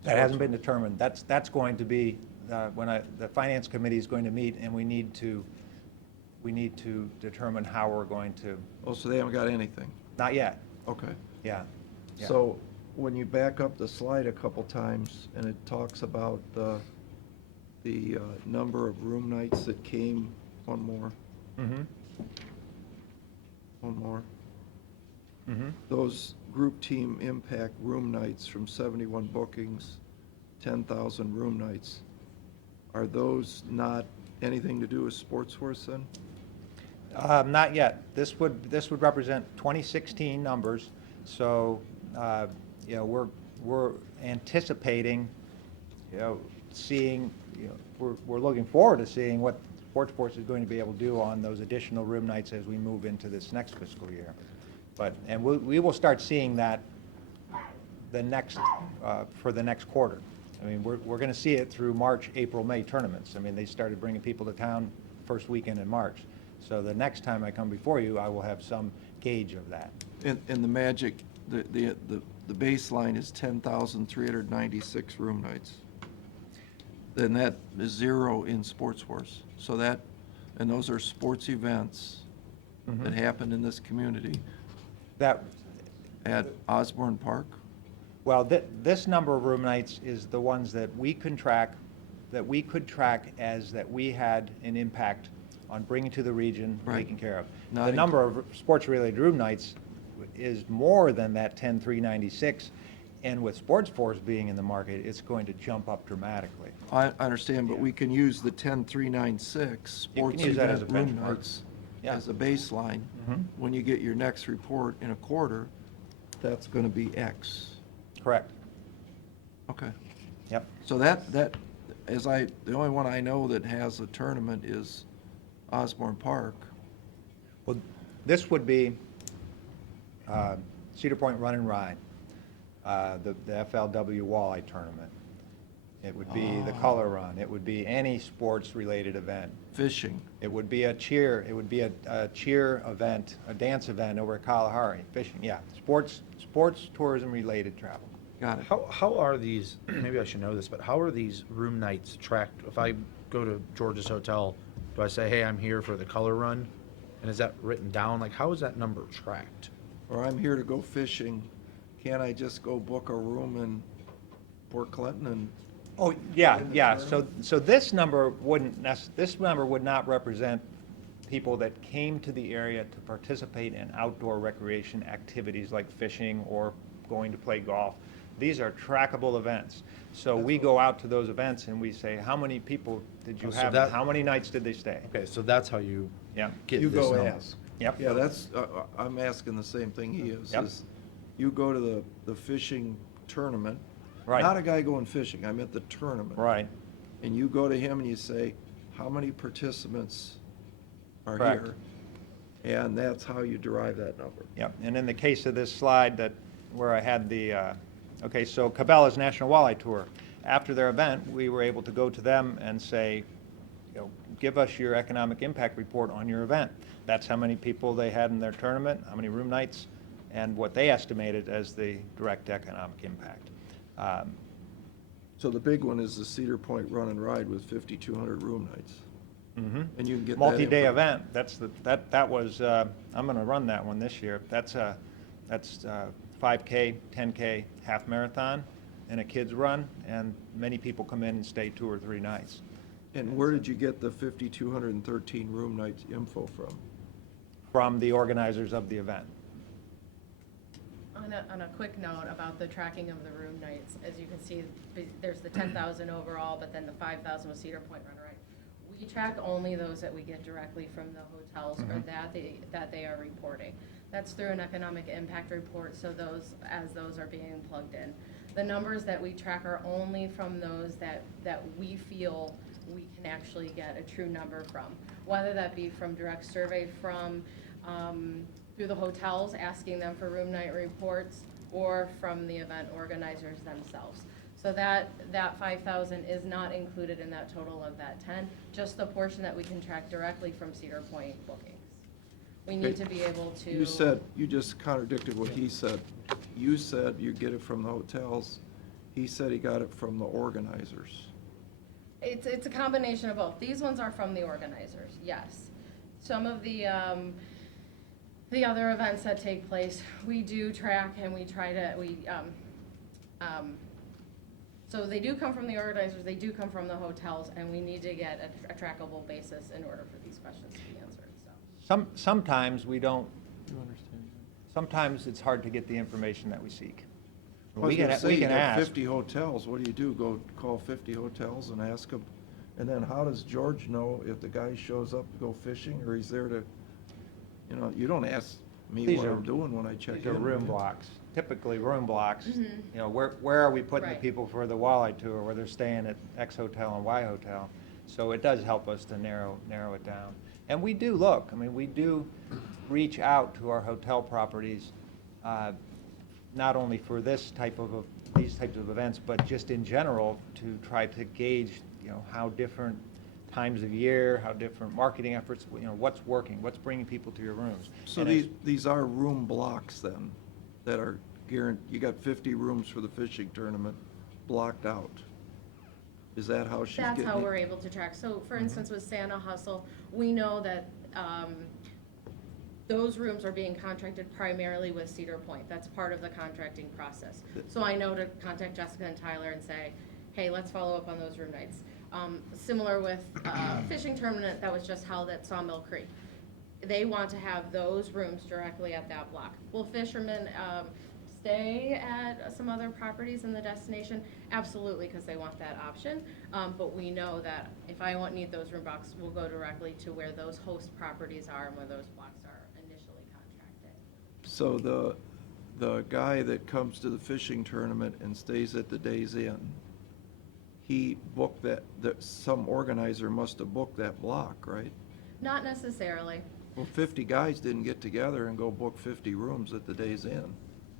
That hasn't been determined. That's going to be, the Finance Committee is going to meet, and we need to determine how we're going to, Oh, so they haven't got anything? not yet, Okay. yeah. Yeah. So when you back up the slide a couple times and it talks about the number of room nights that came, one more, Mhm. one more. Mhm. Those group team impact room nights from 71 bookings, 10,000 room nights. Are those not anything to do with Sports Force then? Not yet. This would represent 2016 numbers, so, you know, we're anticipating, you know, seeing, you know, we're looking forward to seeing what Sports Force is going to be able to do on those additional room nights as we move into this next fiscal year. And we will start seeing that for the next quarter. I mean, we're going to see it through March, April, May tournaments. I mean, they started bringing people to town first weekend in March. So the next time I come before you, I will have some gauge of that. And the magic, the baseline is 10,396 room nights. Then that is 0 in Sports Force. So that, and those are sports events that happen in this community That, at Osborne Park? well, this number of room nights is the ones that we could track as that we had an impact on bringing to the region, Right. taking care of. Not The in- number of sports-related room nights is more than that 10,396, and with Sports Force being in the market, it's going to jump up dramatically. I understand, but we can use the 10,396 You can sports use that as event a room benchmark. nights Yeah. as a baseline. Mhm. When you get your next report in a quarter, that's going to be X. Correct. Okay. Yep. So the only one I know that has a tournament is Osborne Park. Well, this would be Cedar Point Run and Ride, the FLW Walleye Tournament. It would be the Color Run. It would be any sports-related event. Fishing. It would be a cheer event, a dance event over at Kalahari. Fishing, yeah. Sports, tourism-related travel. Got it. How are these, maybe I should know this, but how are these room nights tracked? If I go to George's Hotel, do I say, hey, I'm here for the color run? And is that written down? Like, how is that number tracked? Or I'm here to go fishing. Can't I just go book a room in Port Clinton and? Oh, yeah. So this number would not represent people that came to the area to participate in outdoor recreation activities like fishing or going to play golf. These are trackable events. So we go out to those events and we say, how many people did you Oh, so have? that- How many nights did they stay? Okay, so that's how you Yeah. get You this go number. ask. Yep. Yeah, that's, I'm asking the same thing he is. Yep. Is you go to the fishing tournament. Right. Not a guy going fishing, I meant the tournament. Right. And you go to him and you say, how many participants are Correct. here? And that's how you derive that number. Yep, and in the case of this slide where I had okay, so Cabela's National Walleye Tour, after their event, we were able to go to them and say, you know, give us your economic impact report on your event. That's how many people they had in their tournament, how many room nights, and what they estimated as the direct economic impact. So the big one is the Cedar Point Run and Ride with 5,200 room nights. And you can get that. Multi-day info- event, that was, I'm gonna run that one this year. That's 5K, 10K, half marathon, and a kids run, and many people come in and stay 2 or 3 nights. And where did you get the 5,213 room nights info from? From the organizers of the event. On a quick note about the tracking of the room nights, as you can see, there's the 10,000 overall, but then the 5,000 with Cedar Point Run, right? We track only those that we get directly from the hotels or that they are reporting. That's through an economic impact report, so those are being plugged in. The numbers that we track are only from those that we feel we can actually get a true number from, whether that be from direct survey from through the hotels, asking them for room night reports, or from the event organizers themselves. So that 5,000 is not included in that total of that 10, just the portion that we can track directly from Cedar Point bookings. We need to be able to. You said, you just contradicted what he said. You said you get it from the hotels. He said he got it from the organizers. It's a combination of both. These ones are from the organizers, yes. Some of the other events that take place, we do track and we try to, so they do come from the organizers, they do come from the hotels, and we need to get a trackable basis in order for these questions to be answered, so. Sometimes we don't, sometimes it's hard to get the information that we seek. I was We can, gonna say, we you can got ask. 50 hotels, what do? Go call 50 hotels and ask them? And then how does George know if the guy shows up to go fishing, or he's there to, you don't ask me These what are- I'm doing when I check in. These are room blocks, typically room blocks. Mhm. You know, where are we putting the Right. people for the walleye tour, where they're staying at X hotel and Y hotel? So it does help us to narrow it down. And we do look, I mean, we do reach out to our hotel properties, not only for these types of events, but just in general, to try to gauge, how different times of year, how different marketing efforts, what's working, what's bringing people to your rooms. So And it's- these are room blocks then, that are guaranteed, you got 50 rooms for the fishing tournament blocked out? Is that how she's getting it? That's how we're able to track. So for instance, with Santa Hustle, we know that those rooms are being contracted primarily with Cedar Point. That's part of the contracting process. So I know to contact Jessica and Tyler and say, hey, let's follow up on those room nights. Similar with fishing tournament that was just held at Sawmill Creek. They want to have those rooms directly at that block. Will fishermen stay at some other properties in the destination? Absolutely, because they want that option. But we know that if I need those room blocks, we'll go directly to where those host properties are and where those blocks are initially contracted. So the guy that comes to the fishing tournament and stays at the Days Inn, he booked some organizer must have booked that block, right? Not necessarily. Well, 50 guys didn't get together and go book 50 rooms at the Days Inn.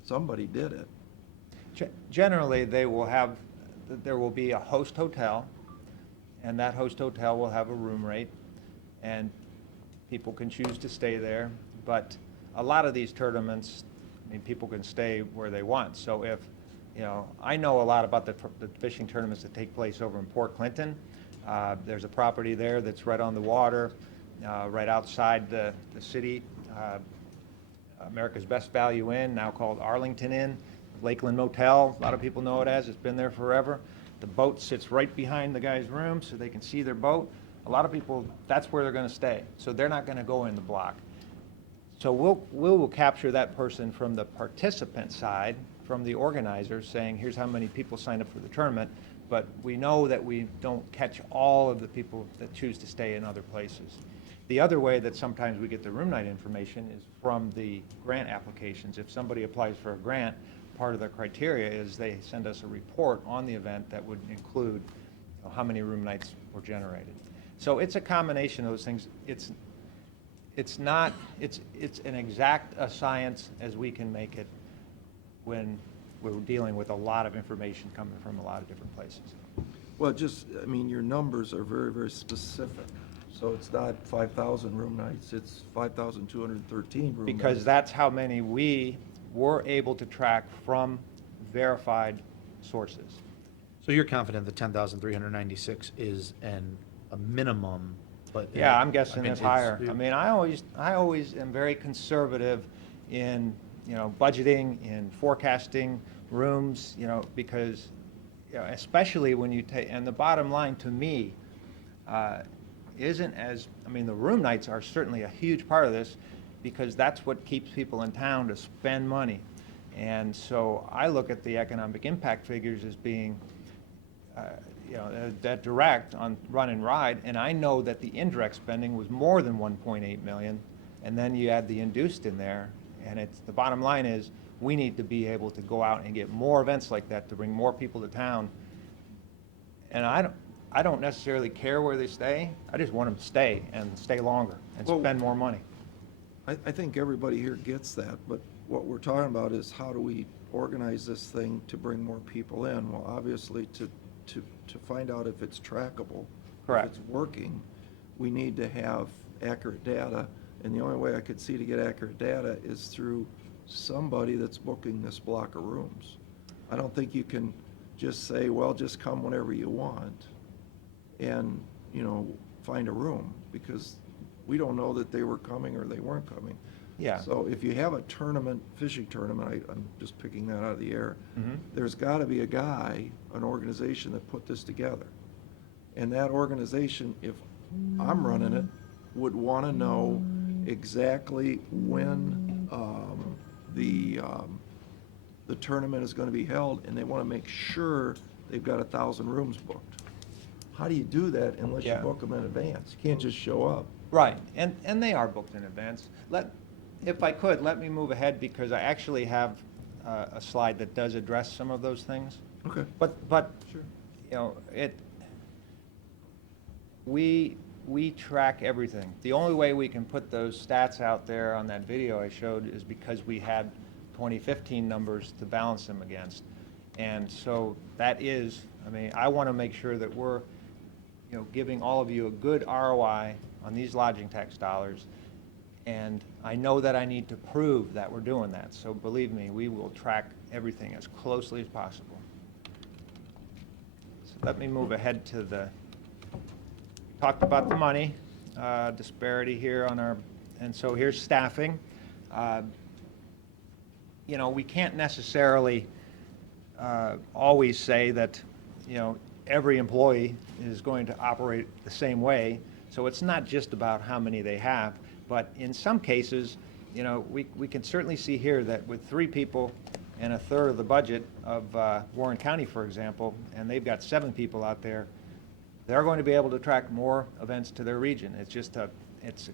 Somebody did it. Generally, there will be a host hotel, and that host hotel will have a room rate, and people can choose to stay there. But a lot of these tournaments, I mean, people can stay where they want. So if, I know a lot about the fishing tournaments that take place over in Port Clinton. There's a property there that's right on the water, right outside the city. America's Best Value Inn, now called Arlington Inn, Lakeland Motel, a lot of people know it as, it's been there forever. The boat sits right behind the guy's room so they can see their boat. A lot of people, that's where they're gonna stay, so they're not gonna go in the block. So we will capture that person from the participant side, from the organizers, saying, here's how many people signed up for the tournament, but we know that we don't catch all of the people that choose to stay in other places. The other way that sometimes we get the room night information is from the grant applications. If somebody applies for a grant, part of the criteria is they send us a report on the event that would include how many room nights were generated. So it's a combination of those things. It's an exact a science as we can make it when we're dealing with a lot of information coming from a lot of different places. Well, your numbers are very, very specific. So it's not 5,000 room nights, it's 5,213 room nights. Because that's how many we were able to track from verified sources. So you're confident the 10,396 is a minimum, but. Yeah, I'm guessing it's it's- higher. I mean, I always am very conservative in, budgeting, in forecasting rooms, because, especially when you take, and the bottom line to me, the room nights are certainly a huge part of this, because that's what keeps people in town to spend money. And so I look at the economic impact figures as being, that direct on run and ride, and I know that the indirect spending was more than 1.8 million, and then you add the induced in there, and the bottom line is, we need to be able to go out and get more events like that to bring more people to town. And I don't necessarily care where they stay, I just want them to stay, and stay longer, and Well, spend more money. I think everybody here gets that, but what we're talking about is how do we organize this thing to bring more people in? Well, obviously, to find out if it's trackable. Correct. If it's working, we need to have accurate data, and the only way I could see to get accurate data is through somebody that's booking this block of rooms. I don't think you can just say, well, just come whenever you want and, find a room, because we don't know that they were coming or they weren't coming. Yeah. So if you have a tournament, fishing tournament, I'm just picking that out of the air, there's gotta be a guy, an organization that put this together. And that organization, if I'm running it, would wanna know exactly when, the tournament is gonna be held, and they wanna make sure they've got 1,000 rooms booked. How do you do that unless you Yeah. book them in advance? You can't just show up. Right, and they are booked in advance. If I could, let me move ahead, because I actually have a slide that does address some of those things. Okay. But, Sure. We track everything. The only way we can put those stats out there on that video I showed is because we had 2015 numbers to balance them against. And so that is, I want to make sure that we're, giving all of you a good ROI on these lodging tax dollars. And I know that I need to prove that we're doing that. So believe me, we will track everything as closely as possible. So let me move ahead to talked about the money disparity here and so here's staffing. We can't necessarily always say that, every employee is going to operate the same way. So it's not just about how many they have, but in some cases, we can certainly see here that with 3 people and a third of the budget of Warren County, for example, and they've got 7 people out there, they're going to be able to attract more events to their region. It's a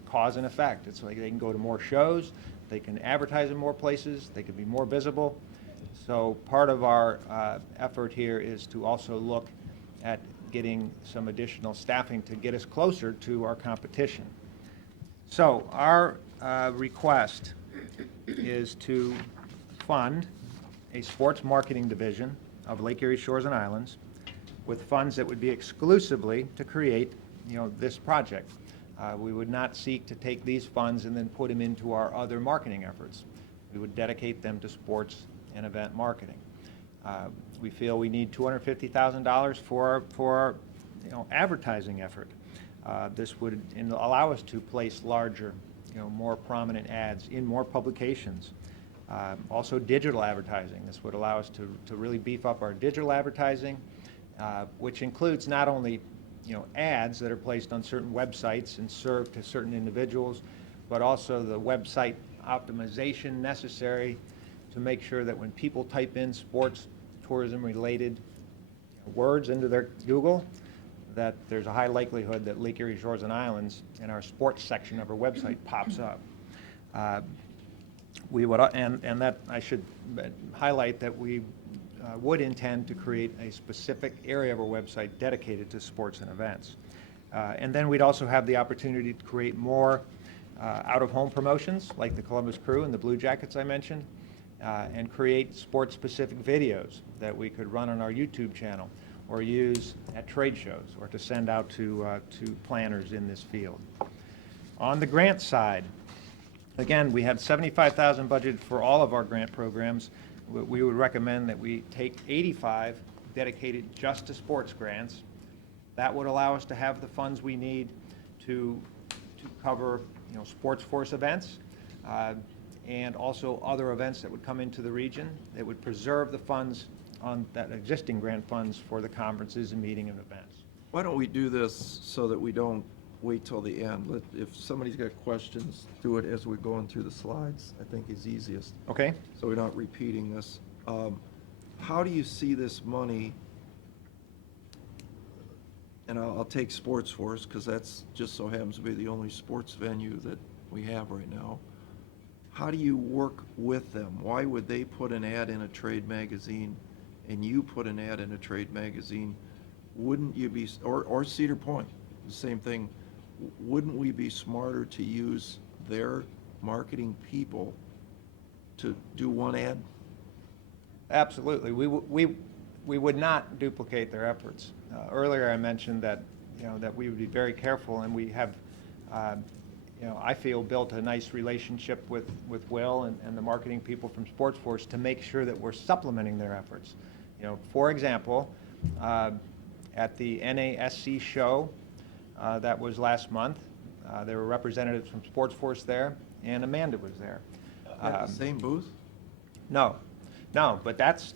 cause and effect. It's like they can go to more shows, they can advertise in more places, they can be more visible. So part of our effort here is to also look at getting some additional staffing to get us closer to our competition. So our request is to fund a sports marketing division of Lake Erie Shores and Islands with funds that would be exclusively to create, this project. We would not seek to take these funds and then put them into our other marketing efforts. We would dedicate them to sports and event marketing. We feel we need $250,000 for our, advertising effort. This would allow us to place larger, more prominent ads in more publications. Also digital advertising. This would allow us to really beef up our digital advertising, which includes not only ads that are placed on certain websites and served to certain individuals, but also the website optimization necessary to make sure that when people type in sports, tourism related words into their Google, that there's a high likelihood that Lake Erie Shores and Islands in our sports section of our website pops up. We would, and that I should highlight that we would intend to create a specific area of our website dedicated to sports and events. And then we'd also have the opportunity to create more out-of-home promotions like the Columbus Crew and the Blue Jackets I mentioned, and create sports-specific videos that we could run on our YouTube channel or use at trade shows or to send out to planners in this field. On the grant side, again, we had $75,000 budgeted for all of our grant programs. We would recommend that we take 85 dedicated just to sports grants. That would allow us to have the funds we need to cover, sports force events, and also other events that would come into the region. That would preserve the funds on that existing grant funds for the conferences and meeting and events. Why don't we do this so that we don't wait till the end? If somebody's got questions, do it as we're going through the slides, I think is easiest. Okay. So we're not repeating this. How do you see this money, and I'll take Sports Force because that's just so happens to be the only sports venue that we have right now. How do you work with them? Why would they put an ad in a trade magazine and you put an ad in a trade magazine? Wouldn't you be, or Cedar Point, the same thing, wouldn't we be smarter to use their marketing people to do one ad? Absolutely. We would not duplicate their efforts. Earlier, I mentioned that, that we would be very careful, and we have, I feel, built a nice relationship with Will and the marketing people from Sports Force to make sure that we're supplementing their efforts. For example, at the NASC show that was last month, there were representatives from Sports Force there, and Amanda was there. At the same booth? No, but that's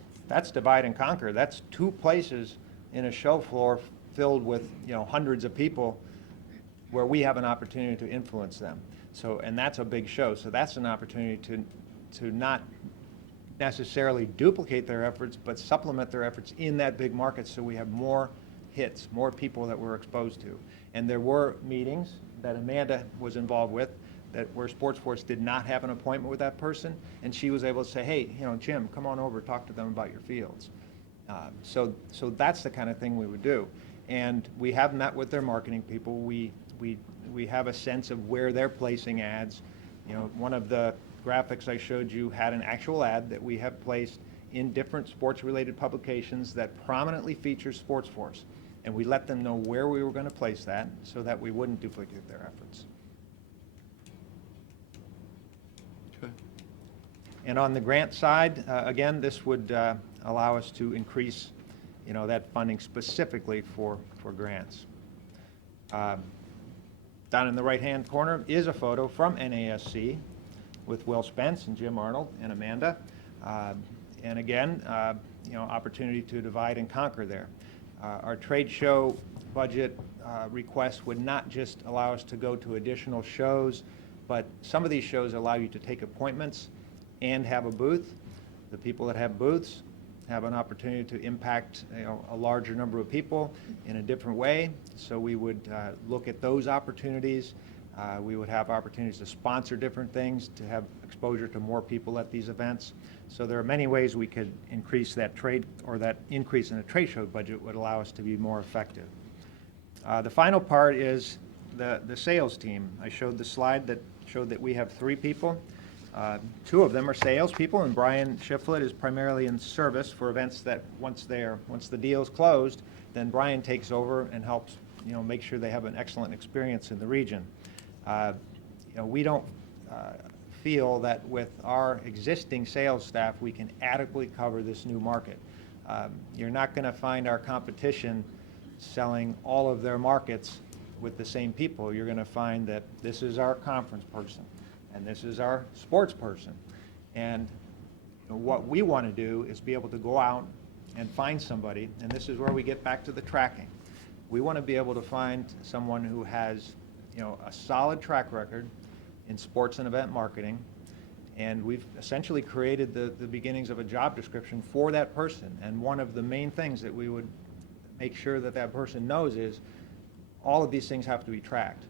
divide and conquer. That's two places in a show floor filled with, hundreds of people where we have an opportunity to influence them. So, and that's a big show. So that's an opportunity to not necessarily duplicate their efforts, but supplement their efforts in that big market so we have more hits, more people that we're exposed to. And there were meetings that Amanda was involved with where Sports Force did not have an appointment with that person, and she was able to say, hey, Jim, come on over, talk to them about your fields. So that's the kind of thing we would do. And we have met with their marketing people. We have a sense of where they're placing ads. One of the graphics I showed you had an actual ad that we have placed in different sports-related publications that prominently features Sports Force. And we let them know where we were going to place that so that we wouldn't duplicate their efforts. Okay. And on the grant side, again, this would allow us to increase, that funding specifically for grants. Down in the right-hand corner is a photo from NASC with Will Spence and Jim Arnold and Amanda. And again, opportunity to divide and conquer there. Our trade show budget request would not just allow us to go to additional shows, but some of these shows allow you to take appointments and have a booth. The people that have booths have an opportunity to impact a larger number of people in a different way. So we would look at those opportunities. We would have opportunities to sponsor different things, to have exposure to more people at these events. So there are many ways we could increase that trade, or that increase in the trade show budget would allow us to be more effective. The final part is the sales team. I showed the slide that showed that we have 3 people. 2 of them are salespeople, and Brian Shiflett is primarily in service for events that once the deal is closed, then Brian takes over and helps make sure they have an excellent experience in the region. We don't feel that with our existing sales staff we can adequately cover this new market. You're not going to find our competition selling all of their markets with the same people. You're going to find that this is our conference person, and this is our sports person. And what we want to do is be able to go out and find somebody, and this is where we get back to the tracking. We want to be able to find someone who has a solid track record in sports and event marketing, and we've essentially created the beginnings of a job description for that person. And one of the main things that we would make sure that that person knows is all of these things have to be tracked.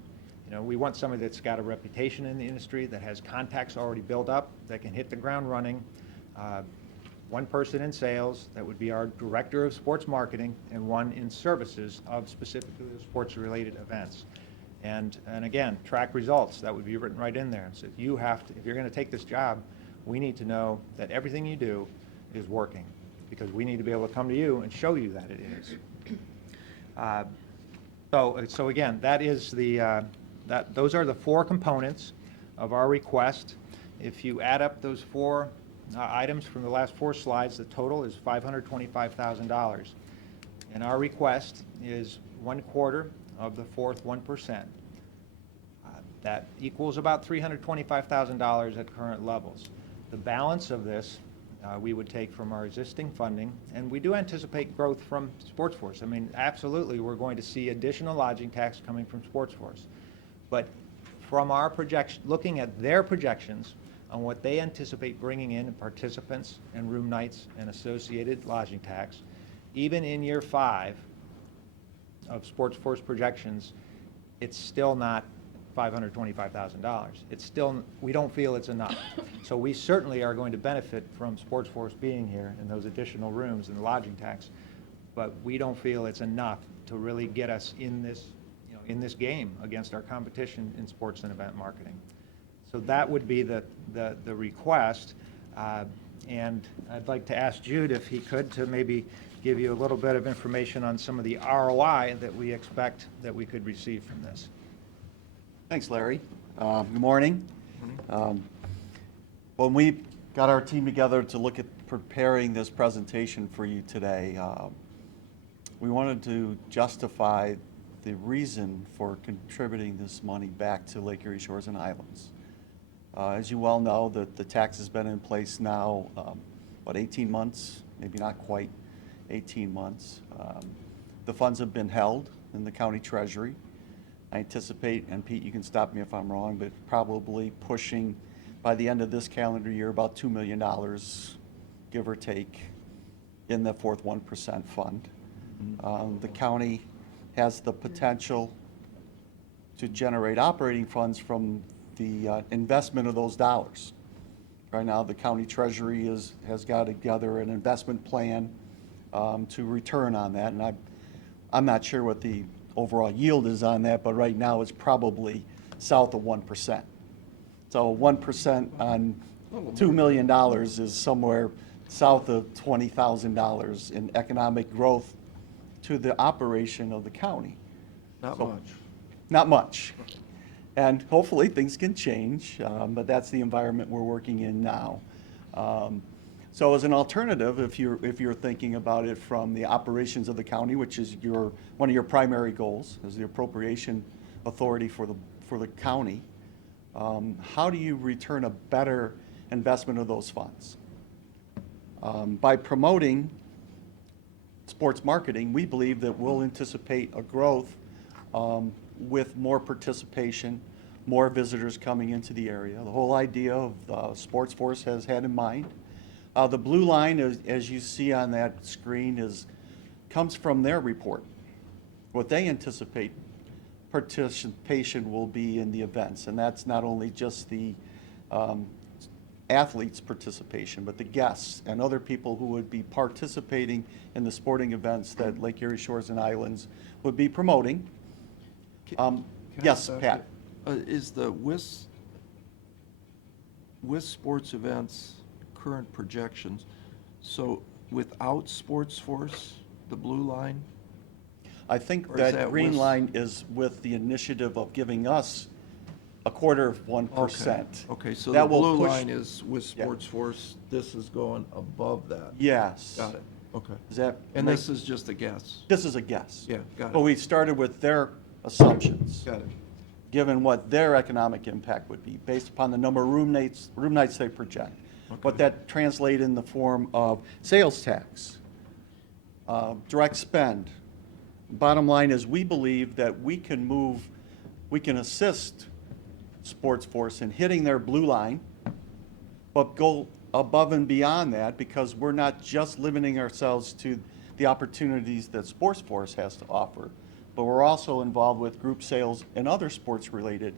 We want somebody that's got a reputation in the industry, that has contacts already built up, that can hit the ground running. 1 person in sales, that would be our director of sports marketing, and 1 in services of specifically the sports-related events. And again, track results, that would be written right in there. So if you're going to take this job, we need to know that everything you do is working, because we need to be able to come to you and show you that it is. So again, that is those are the 4 components of our request. If you add up those 4 items from the last 4 slides, the total is $525,000. And our request is 1/4 of the fourth 1%. That equals about $325,000 at current levels. The balance of this we would take from our existing funding, and we do anticipate growth from Sports Force. I mean, absolutely, we're going to see additional lodging tax coming from Sports Force. But from our projection, looking at their projections on what they anticipate bringing in participants and room nights and associated lodging tax, even in year 5 of Sports Force projections, it's still not $525,000. It's still, we don't feel it's enough. So we certainly are going to benefit from Sports Force being here and those additional rooms and the lodging tax, but we don't feel it's enough to really get us in this game against our competition in sports and event marketing. So that would be the request. And I'd like to ask Jude if he could to maybe give you a little bit of information on some of the ROI that we expect that we could receive from this. Thanks, Larry. Good morning. When we got our team together to look at preparing this presentation for you today, we wanted to justify the reason for contributing this money back to Lake Erie Shores and Islands. As you well know, the tax has been in place now, 18 months, maybe not quite 18 months. The funds have been held in the county treasury. I anticipate, and Pete, you can stop me if I'm wrong, but probably pushing by the end of this calendar year about $2 million, give or take, in the fourth 1% fund. The county has the potential to generate operating funds from the investment of those dollars. Right now, the county treasury has got together an investment plan to return on that, and I'm not sure what the overall yield is on that, but right now it's probably south of 1%. So 1% on $2 million is somewhere south of $20,000 in economic growth to the operation of the county. Not So- much. Not much. And hopefully things can change, but that's the environment we're working in now. So as an alternative, if you're thinking about it from the operations of the county, which is one of your primary goals, as the appropriation authority for the county, how do you return a better investment of those funds? By promoting sports marketing, we believe that we'll anticipate a growth with more participation, more visitors coming into the area. The whole idea of Sports Force has had in mind. The blue line, as you see on that screen, comes from their report. What they anticipate participation will be in the events, and that's not only just the athletes' participation, but the guests and other people who would be participating in the sporting events that Lake Erie Shores and Islands would be promoting. Can I Yes, stop Pat. you? Is the WIS sports events current projections, so without Sports Force, the blue line? I think Or is that that green with- line is with the initiative of giving us a quarter of 1%. Okay, so the That will blue push- line is with Yeah. Sports Force, this is going above that? Yes. Got it, okay. Is that And make- this is just a guess? This is a guess. Yeah, got it. But we started with their assumptions, Got it. given what their economic impact would be, based upon the number of room nights they project. What that translate in the form of sales tax, direct spend. Bottom line is, we believe that we can assist Sports Force in hitting their blue line, but go above and beyond that, because we're not just limiting ourselves to the opportunities that Sports Force has to offer, but we're also involved with group sales and other sports-related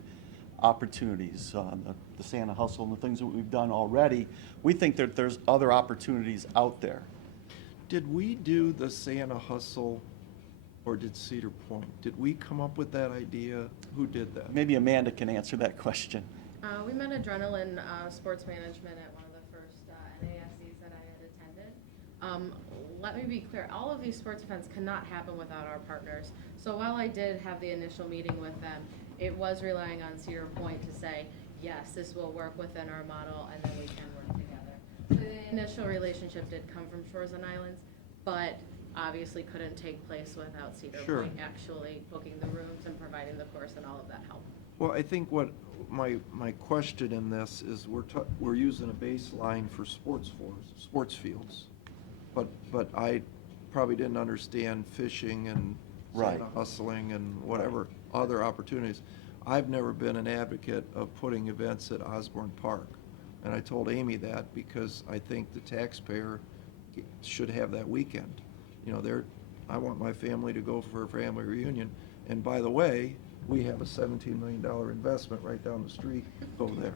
opportunities, the Santa Hustle and the things that we've done already. We think that there's other opportunities out there. Did we do the Santa Hustle, or did Cedar Point? Did we come up with that idea? Who did that? Maybe Amanda can answer that question. We met Adrenaline Sports Management at one of the first NASCs that I had attended. Let me be clear, all of these sports events cannot happen without our partners. So while I did have the initial meeting with them, it was relying on Cedar Point to say, yes, this will work within our model, and then we can work together. So the initial relationship did come from Shores and Islands, but obviously couldn't take place without Cedar Sure. Point actually booking the rooms and providing the course and all of that help. Well, I think what my question in this is, we're using a baseline for sports fields, but I probably didn't understand fishing and Right. Santa hustling and whatever other opportunities. I've never been an advocate of putting events at Osborne Park, and I told Amy that because I think the taxpayer should have that weekend. You know, I want my family to go for a family reunion, and by the way, we have a $17 million investment right down the street over there.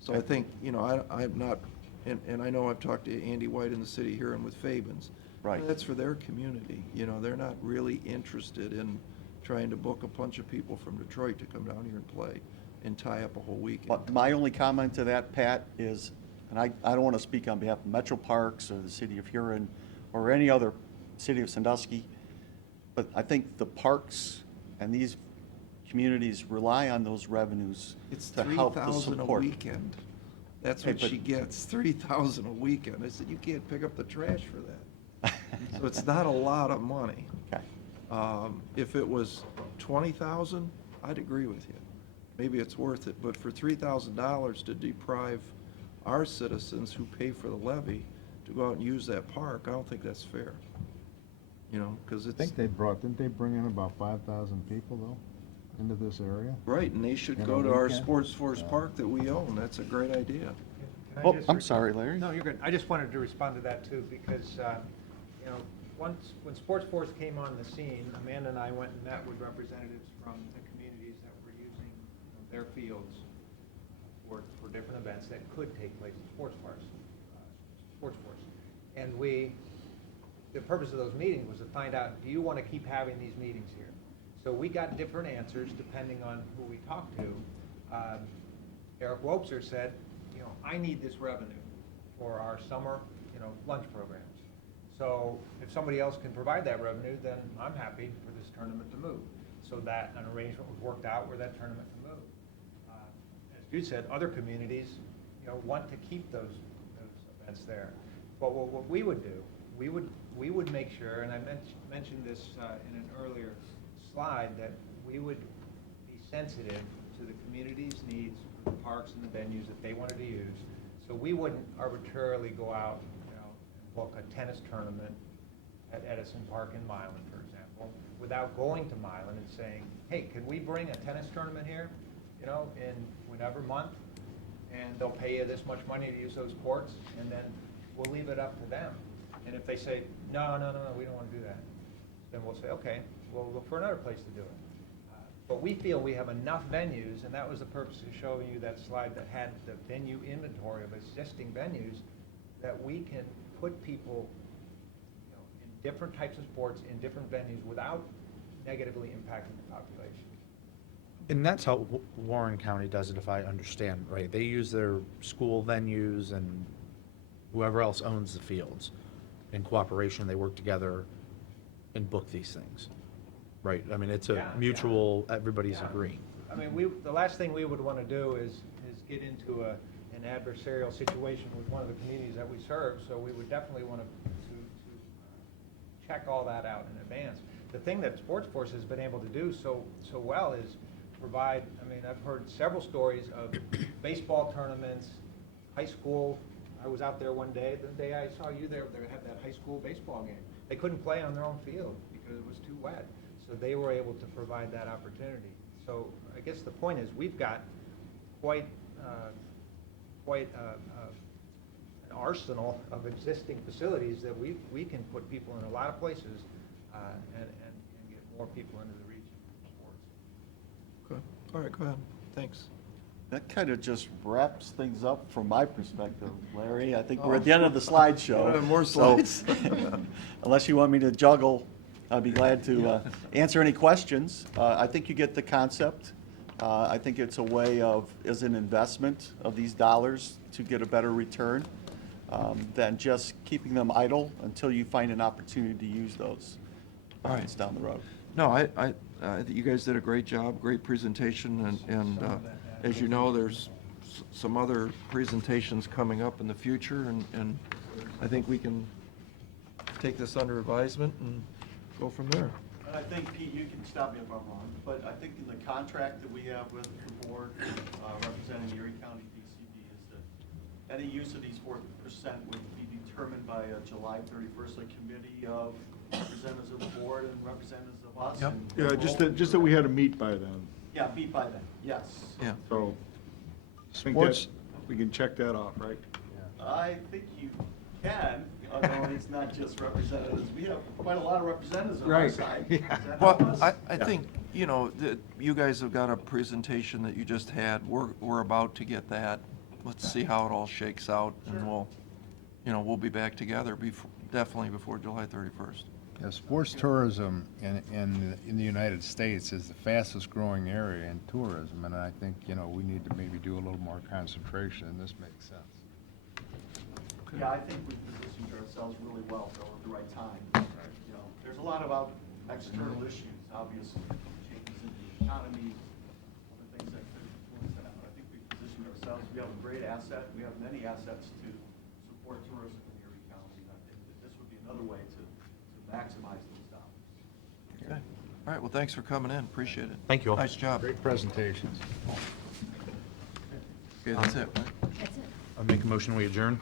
So I think, you know, I'm not, and I know I've talked to Andy White in the city here and with Fabens. Right. That's for their community, you know, they're not really interested in trying to book a bunch of people from Detroit to come down here and play and tie up a whole weekend. But my only comment to that, Pat, is and I don't want to speak on behalf of Metro Parks or the city of Huron or any other city of Sandusky, but I think the parks and these communities rely on those revenues It's to help the 3,000 a support. weekend. That's Okay, what but- she gets, 3,000 a weekend. I said, you can't pick up the trash for that. So it's not a lot of money. Okay. If it was 20,000, I'd agree with you. Maybe it's worth it, but for $3,000 to deprive our citizens who pay for the levy to go out and use that park, I don't think that's fair. You know, because I it's, think didn't they bring in about 5,000 people though, into this area? right, and they should In go a to our weekend? Sports Force Park that we own. That's a great idea. Can I Oh, just I'm sorry, Larry. No, you're good. I just wanted to respond to that too, because, you know, once, when Sports Force came on the scene, Amanda and I went and met with representatives from the communities that were using their fields for different events that could take place in Sports Force. And the purpose of those meetings was to find out, do you want to keep having these meetings here? So we got different answers depending on who we talked to. Eric Wobser said, you know, I need this revenue for our summer, you know, lunch programs. So if somebody else can provide that revenue, then I'm happy for this tournament to move. So that an arrangement was worked out where that tournament can move. As you said, other communities, you know, want to keep those events there. But what we would do, we would make sure, and I mentioned this in an earlier slide, that we would be sensitive to the community's needs for the parks and the venues that they wanted to use. So we wouldn't arbitrarily go out, you know, and book a tennis tournament at Edison Park in Milan, for example, without going to Milan and saying, hey, can we bring a tennis tournament here, you know, in whatever month, and they'll pay you this much money to use those courts, and then we'll leave it up to them. And if they say, no, we don't want to do that, then we'll say, okay, we'll look for another place to do it. But we feel we have enough venues, and that was the purpose of showing you that slide that had the venue inventory of existing venues, that we can put people, you know, in different types of sports in different venues without negatively impacting the population. And that's how Warren County does it, if I understand, right? They use their school venues and whoever else owns the fields. In cooperation, they work together and book these things, right? I mean, it's a Yeah, mutual, everybody's Yeah. agreeing. I mean, the last thing we would want to do is get into an adversarial situation with one of the communities that we serve, so we would definitely want to check all that out in advance. The thing that Sports Force has been able to do so well is provide, I mean, I've heard several stories of baseball tournaments, high school. I was out there one day, the day I saw you there, they had that high school baseball game. They couldn't play on their own field because it was too wet, so they were able to provide that opportunity. So I guess the point is, we've got quite an arsenal of existing facilities that we can put people in a lot of places and get more people into the region for sports. Okay. All right, go ahead. Thanks. That kind of just wraps things up from my perspective, Larry. I think we're at the end of the slideshow. I have more So, slides. unless you want me to juggle, I'd be glad to answer any questions. I think you get the concept. I think it's a way of, as an investment of these dollars to get a better return than just keeping them idle until you find an opportunity to use those All right. funds down the road. No, I think you guys did a great job, great presentation, and as you know, there's some other presentations coming up in the future, and I think we can take this under advisement and go from there. And I think, Pete, you can stop me if I'm wrong, but I think in the contract that we have with the board representing Erie County DCD is that any use of these 4% would be determined by a July 31st committee of representatives of the board and representatives of us. Yep. and- Yeah, just that we had to meet by then, Yeah, beat by then, yes. Yeah. so. I think Sports- we can check that off, right? I think you can, although it's not just representatives. We have quite a lot of representatives on our Right. side. Yeah. Does that Well, help us? I think, you know, that you guys have got a presentation that you just had. We're about to get that. Let's see how it all shakes out, and we'll be back together definitely before July 31st. Yeah, sports tourism in the United States is the fastest growing area in tourism, and I think, you know, we need to maybe do a little more concentration, and this makes sense. Okay. Yeah, I think we've positioned ourselves really well, Bill, at the right time. You know, there's a lot of external issues, obviously, changes in the economy, other things that could influence that. But I think we've positioned ourselves, we have a great asset, we have many assets to support tourism in Erie County. And I think that this would be another way to maximize those dollars. Okay. All right, well, thanks for coming in, appreciate it. Thank you all. Nice job. Great presentations. Okay, that's it, right? That's it. I'll make a motion, we adjourn?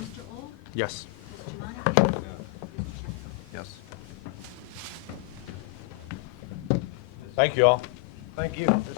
Mr. Old? Yes. Mr. Monahan? Yes. Thank you all. Thank you.